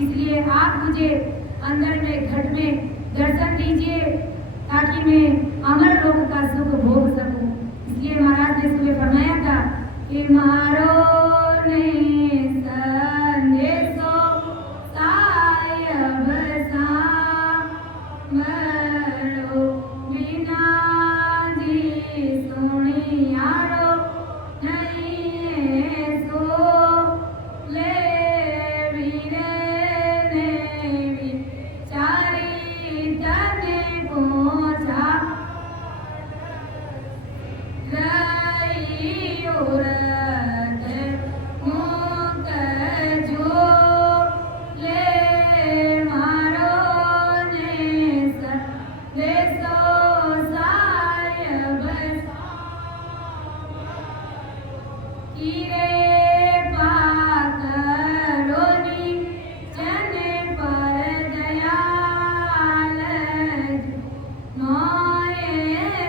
इसलिए आप मुझे अंदर में घट में दर्शन दीजिए ताकि मैं अमर लोक का सुख भोग सकूं। इसलिए महाराज ने सुबह फरमाया था कि मारो ने संदेशो सायब सामरो बिना जी सुनियारो नहीं सो ले वीरे ने विचारी तने पहुंचा रही औरत मुक जो ले मारो ने संदेशो सायब कीरे पाकरोनी चने पर दयाल मोए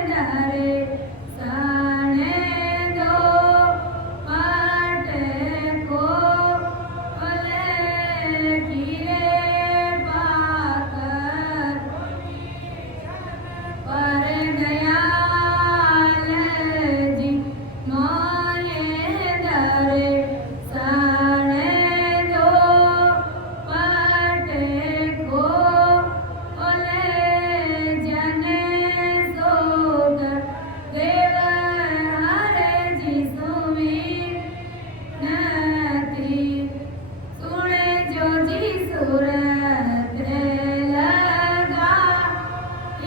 दरे सने दो पट को बोले कीरे पाकर पर दयाल जी मोए दरे सने दो पट को बोले जने सोग देव हरे जी सुमी नती सुने जो जी सूरत लगा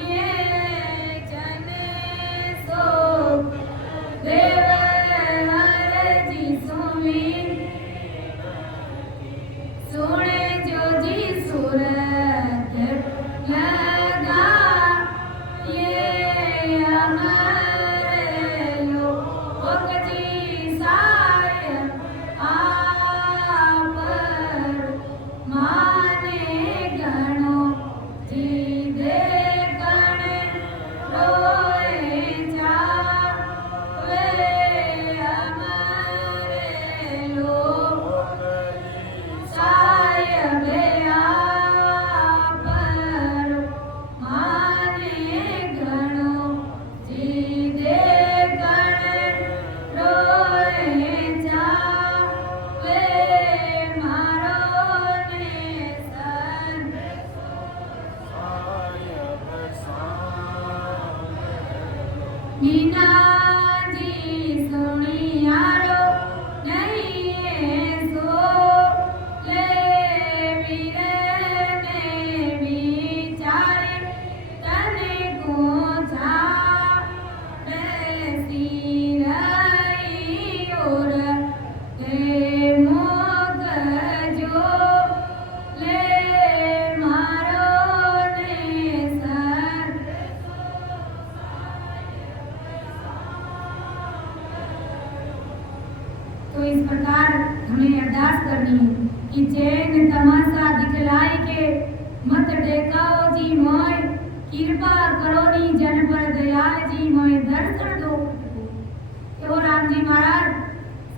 ये जने सो देव हरे जी सुमी सुने जो जी सूरत लगा ये अमर लोक जी साय आप माने गणो जी दे गण रोए जावे अमर लोक सायब आप माने गणो जी दे गण रोए जावे मारो ने सन मीना जी सुनियारो नहीं सो ले वीरे ने विचारे तने को जा ऐसी रही और ते मोग जो ले मारो ने सर तो इस प्रकार हमें अरदास करनी है कि चैन तमाशा दिखलाई के मत टेकाओ जी मोय, कृपा करो नी जन पर दयाल जी मोय दर्शन दो। तो राम जी महाराज,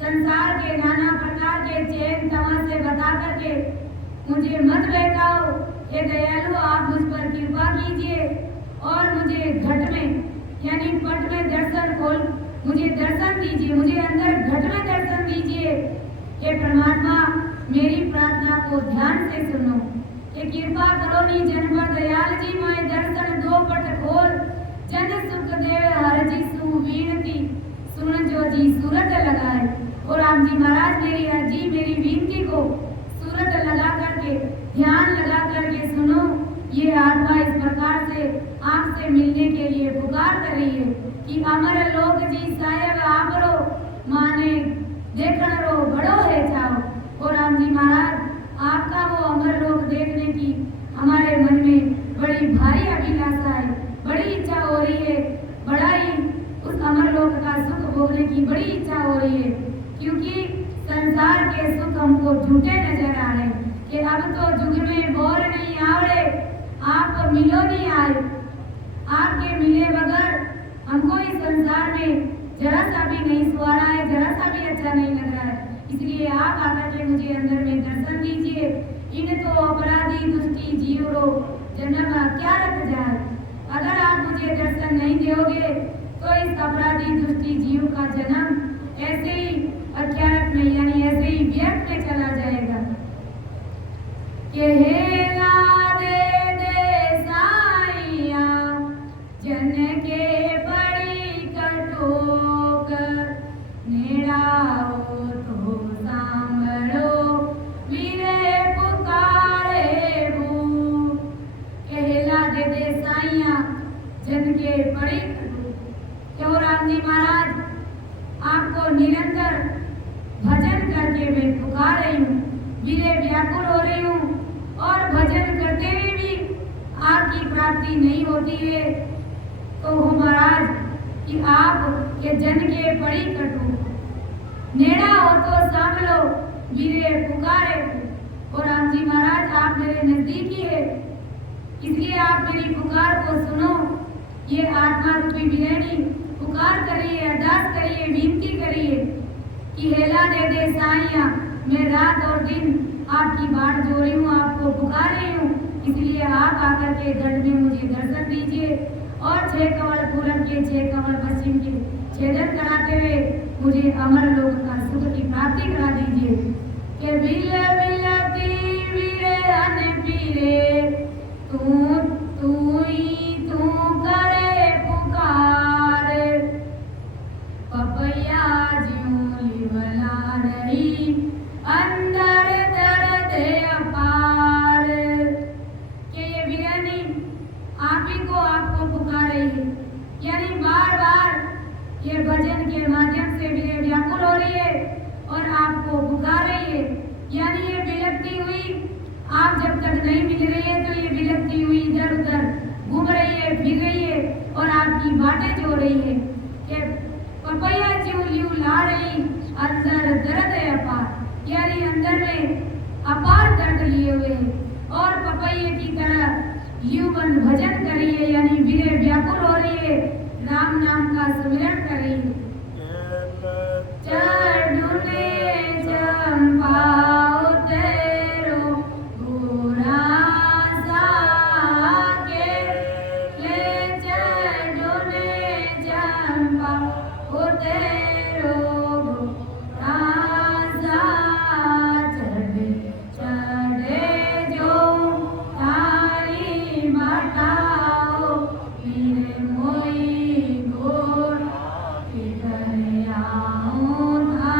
संसार के नाना प्रकार के चैन तमाशे बता करके मुझे मत बहकाओ, हे दयालु आप मुझ पर कृपा कीजिए और मुझे घट में यानी पट में दर्शन खोल, मुझे दर्शन दीजिए, मुझे अंदर घट में दर्शन दीजिए। हे परमात्मा मेरी प्रार्थना को ध्यान से सुनो, कि कृपा करो नी जन पर दयाल जी मैं दर्शन दो पट खोल, जन सुख देव हर जी सु विनती सुन जो जी सूरत लगाए। और राम जी महाराज मेरी अर्जी मेरी विनती को सूरत लगा करके ध्यान लगा करके सुनो। ये आत्मा इस प्रकार से आपसे मिलने के लिए पुकार कर रही है कि अमर लोक जी साहेब आप रो माने देखन रो बड़ो है चाहो। और राम जी महाराज आपका वो अमर लोक देखने की हमारे मन में बड़ी भारी अभिलाषा है, बड़ी इच्छा हो रही है, बड़ा ही उस अमर लोक का सुख भोगने की बड़ी इच्छा हो रही है। क्योंकि संसार के सुख हमको झूठे नजर आ रहे हैं कि अब तो जुग में बोर नहीं आवड़े, आप मिलो नहीं आए, आपके मिले बगैर हमको इस संसार में जरा सा भी नहीं सुहा रहा है, जरा सा भी अच्छा नहीं लग रहा है। इसलिए आप आकर के मुझे अंदर में दर्शन दीजिए। इन तो अपराधी दुष्टी जीव रो जन्म क्या रख जाए। अगर आप मुझे दर्शन नहीं दोगे तो इस अपराधी दुष्टी जीव का जन्म ऐसे ही अज्ञात में यानी ऐसे ही व्यर्थ में चला जाएगा। कि हेला दे दे साइया जन के बड़ी कटोक, निराओ तो सांभरो वीरे पुकारे बू। कहला दे दे साइया जन के बड़ी कटोक। क्यों राम जी महाराज आपको निरंतर भजन करके मैं पुकार रही हूँ, वीरे व्याकुल हो रही हूँ और भजन करते हुए भी आपकी प्राप्ति नहीं होती है। तो हो महाराज कि आप के जन के बड़ी कटु, नेड़ा हो तो सांभलो वीरे पुकारे। और राम जी महाराज आप मेरे नजदीकी है, इसलिए आप मेरी पुकार को सुनो। ये आत्मा रूपी विरणी पुकार करिए, अरदास करिए, विनती करिए कि हेला दे दे साइया मैं रात और दिन आपकी बाट जो रही हूँ, आपको पुकार रही हूँ। इसलिए आप आकर के गढ़ में मुझे दर्शन दीजिए और 6 कमल पूरब के 6 कमल पश्चिम के छेदन कराते हुए मुझे अमर लोक का सुख की प्राप्ति करा दीजिए। के बिल बिलती वीरे अन पीरे तू ही तू करे पुकार, पपैया ज्यों लिवला रही अंदर दर्द अपार। कि ये वीरानी आप ही को आपको पुकार रही है, यानी बार बार ये भजन के माध्यम से वीरे व्याकुल हो रही है और आपको पुकार रही है। यानी ये विलकती हुई आप जब तक नहीं मिल रही है तो ये विलकती हुई इधर उधर घूम रही है, फिर रही है और आपकी बातें जो रही है कि पपैया ज्यों लियू ला रही अंदर दर्द है अपार, यानी अंदर में अपार दर्द लिए हुए है और पपैये की तरह लियूबंद भजन कर रही है, यानी वीरे व्याकुल हो रही है, राम नाम का सुमिरन कर रही है। चढ़ुने चंपा उतरो गोरा साके, ले चढ़ुने चंपा उतरो गोरा सा, चढ़े चढ़े जो तारी बताओ वीरे मोई गोर किधर आऊं था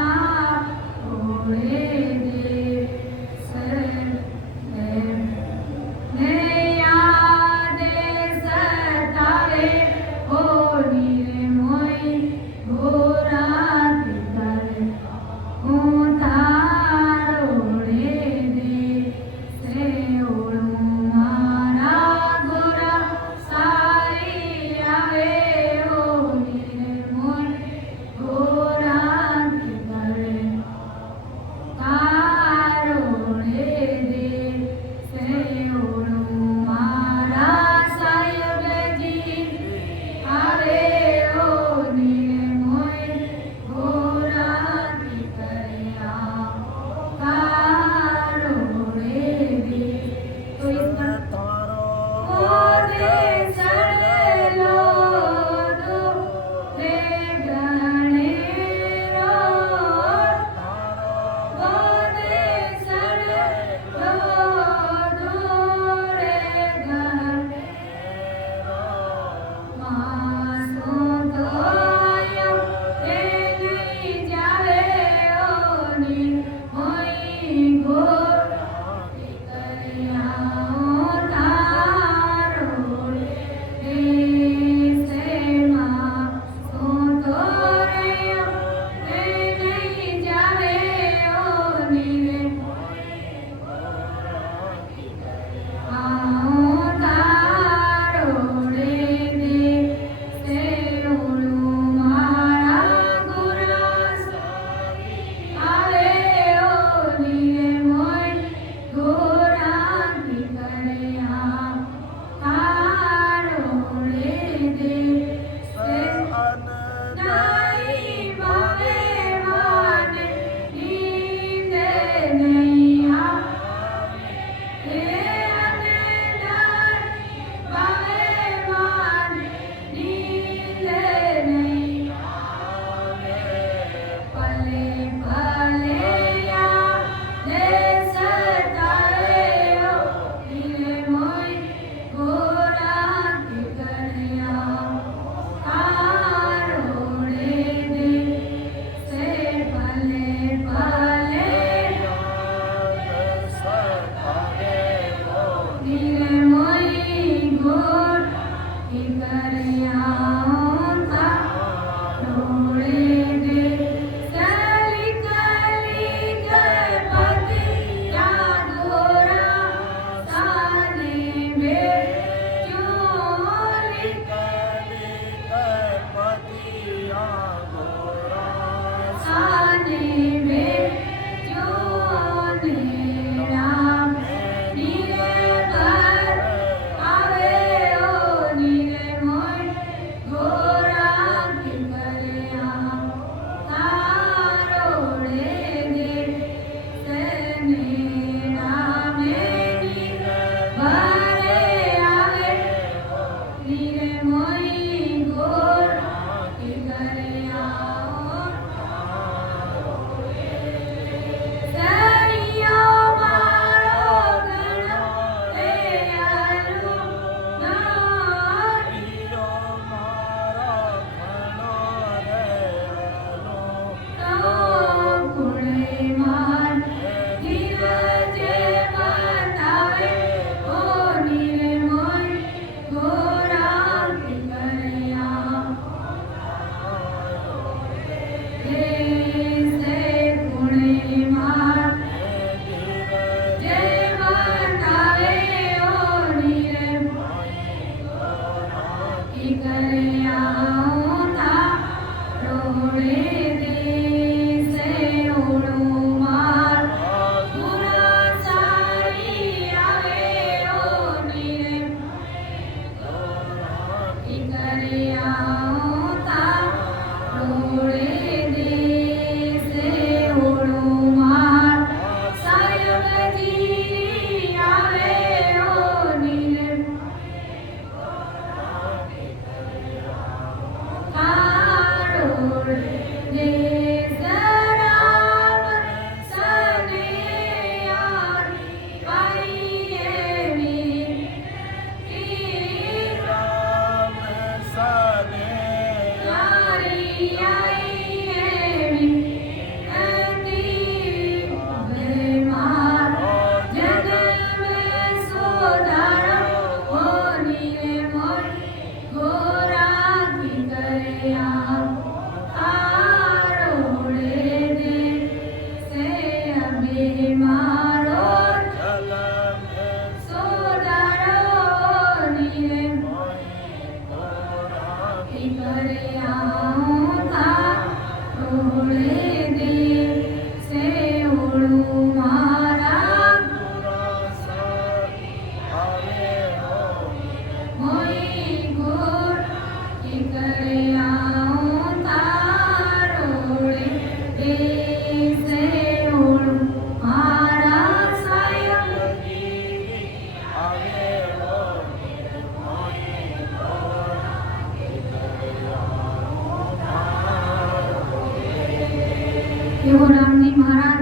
देखो राम जी महाराज,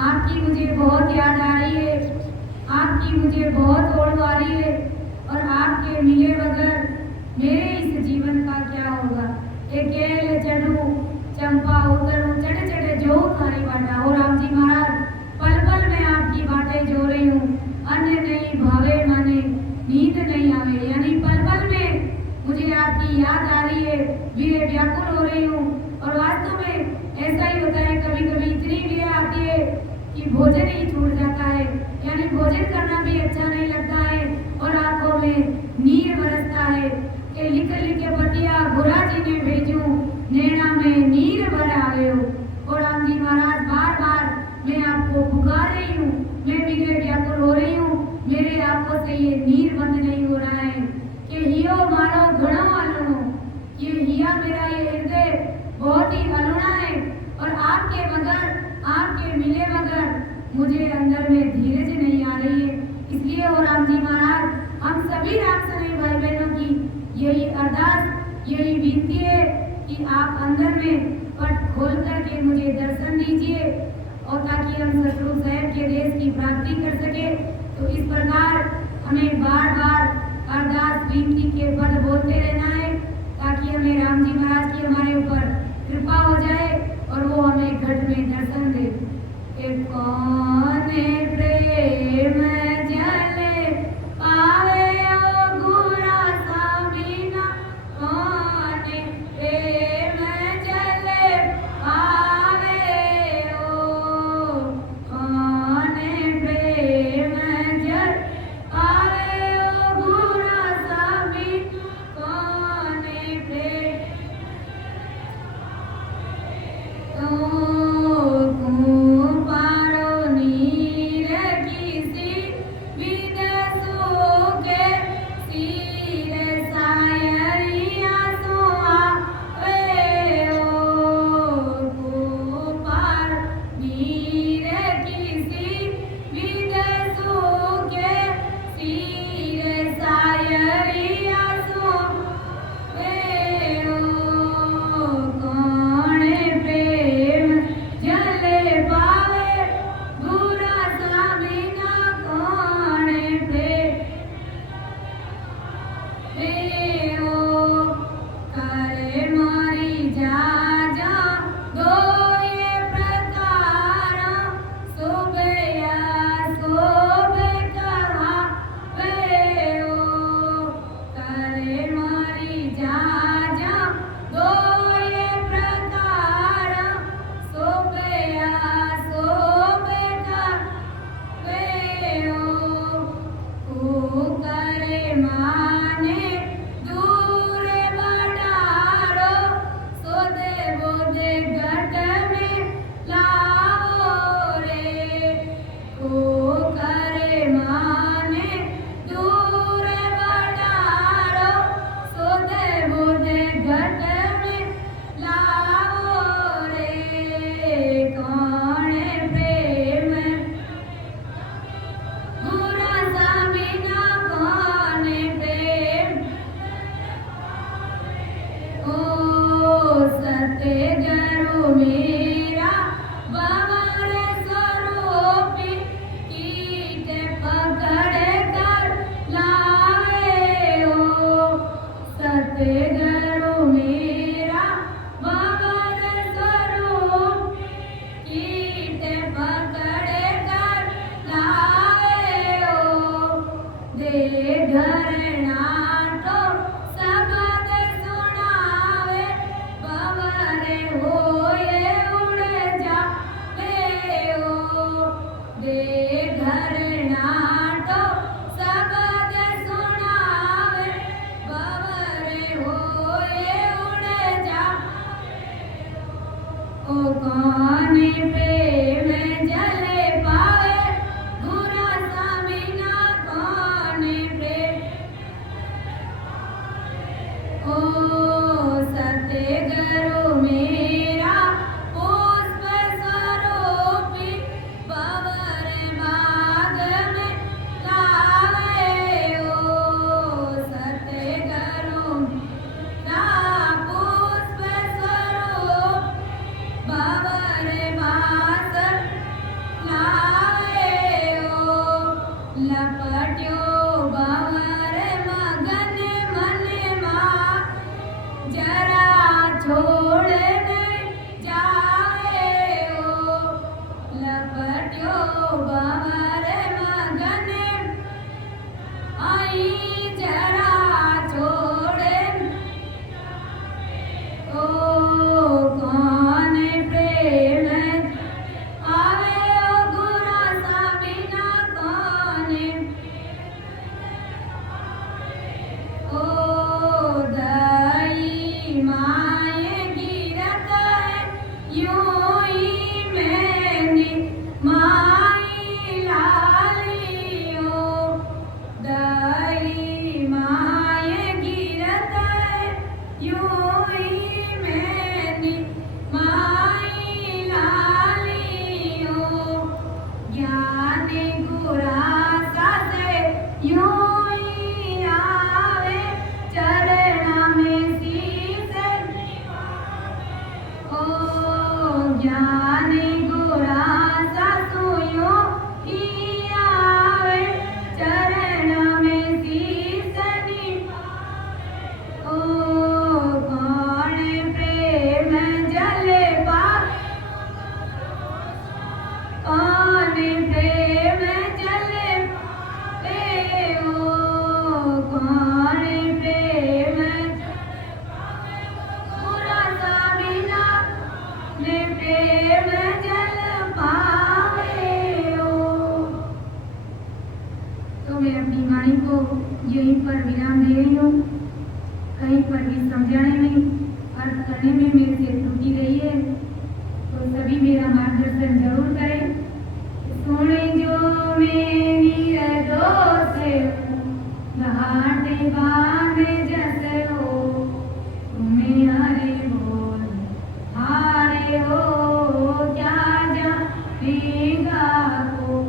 आपकी मुझे बहुत याद आ रही है, आपकी मुझे बहुत ओढ़ आ रही है, और आपके मिले बगैर मेरे इस जीवन का क्या होगा। केल चढ़ू चंपा उतरू चढ़े चढ़े जो थारी बाटा। हो राम जी महाराज, पल पल में आपकी बातें जो रही हूँ, अन्य नहीं भावे माने नींद नहीं आवे। यानी पल पल में मुझे आपकी याद आ रही है, वीरे व्याकुल हो रही हूँ। और वास्तव में ऐसा ही होता है, कभी कभी इतनी वीरे आती है कि भोजन ही छूट जाता है, यानी भोजन करना भी अच्छा नहीं लगता है, और आंखों में नीर बरसता है कि लिख लिख के पतिया बुरा जी ने भेजू, नैना में नीर भर आवे हो। और राम जी महाराज, बार बार मैं आपको पुकार रही हूँ, मैं वीरे व्याकुल हो रही हूँ, मेरे आंखों से ये नीर बंद नहीं हो रहा है कि हियो मारो घणो अलूणो। ये हिया मेरा ये हृदय बहुत ही अलूणा है, और आपके बगैर, आपके मिले बगैर मुझे अंदर में धीरज नहीं आ रही है। इसलिए हो राम जी महाराज, हम सभी राम सने भाई बहनों की यही अरदास, यही विनती है कि आप अंदर में पट खोल करके मुझे दर्शन दीजिए, और ताकि हम सतगुरु साहब के देश की प्राप्ति कर सके। तो इस प्रकार हमें बार बार अरदास विनती के पद बोलते रहना है, ताकि हमें राम जी महाराज की हमारे ऊपर कृपा हो जाए और वो हमें घट में दर्शन दे। कौन प्रेम जले पावे ओ गुरा सामीना, कौन प्रेम जले पावे ओ, कौन प्रेम जल पावे ओ गुरा सामीना, कौन प्रेम बावर बास लावे ओ लपट्यो बावर मगन मन मा जरा छोड़ नहीं जाए ओ लपट्यो बावर मगन आई जरा छोड़े ओ कौन प्रेम आवे ओ गुरा सा बिना कौन ओ दई माए गिरत है यूं ही मैंने माई लाली ओ दई माए गिरत है यूं ही मैंने माई लाली ओ ज्ञान गुरासा से यूं ही आवे चरणा में शीस ओ ज्ञान गुरासा सो यूं ही आवे चरण में शीस ओ कौन प्रेम जल पा कौन प्रेम जल पे ओ कौन प्रेम पूरा सा बिना ने प्रेम जल पावे ओ। तो मैं अपनी वाणी को यहीं पर विराम दे रही हूँ। कहीं पर भी समझाने में अर्थ करने में मेरे से त्रुटि रही है तो सभी मेरा मार्गदर्शन जरूर करें। सुन जो मेरी दोष घाटे बांध जस हो तुम्हें हरे बोल हारे हो क्या जाएगा को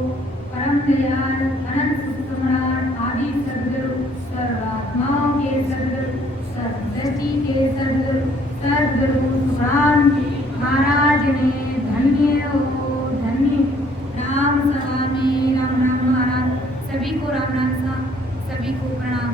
परम दयाल अनंत सम्राट आदि सद्गुरु सर्वात्माओं के सद्गुरु सर्वदृष्टि के सद्गुरु सुराम महाराज ने धन्य हो धन्य। राम सभा में राम राम महाराज सभी को राम राम सा सभी को प्रणाम।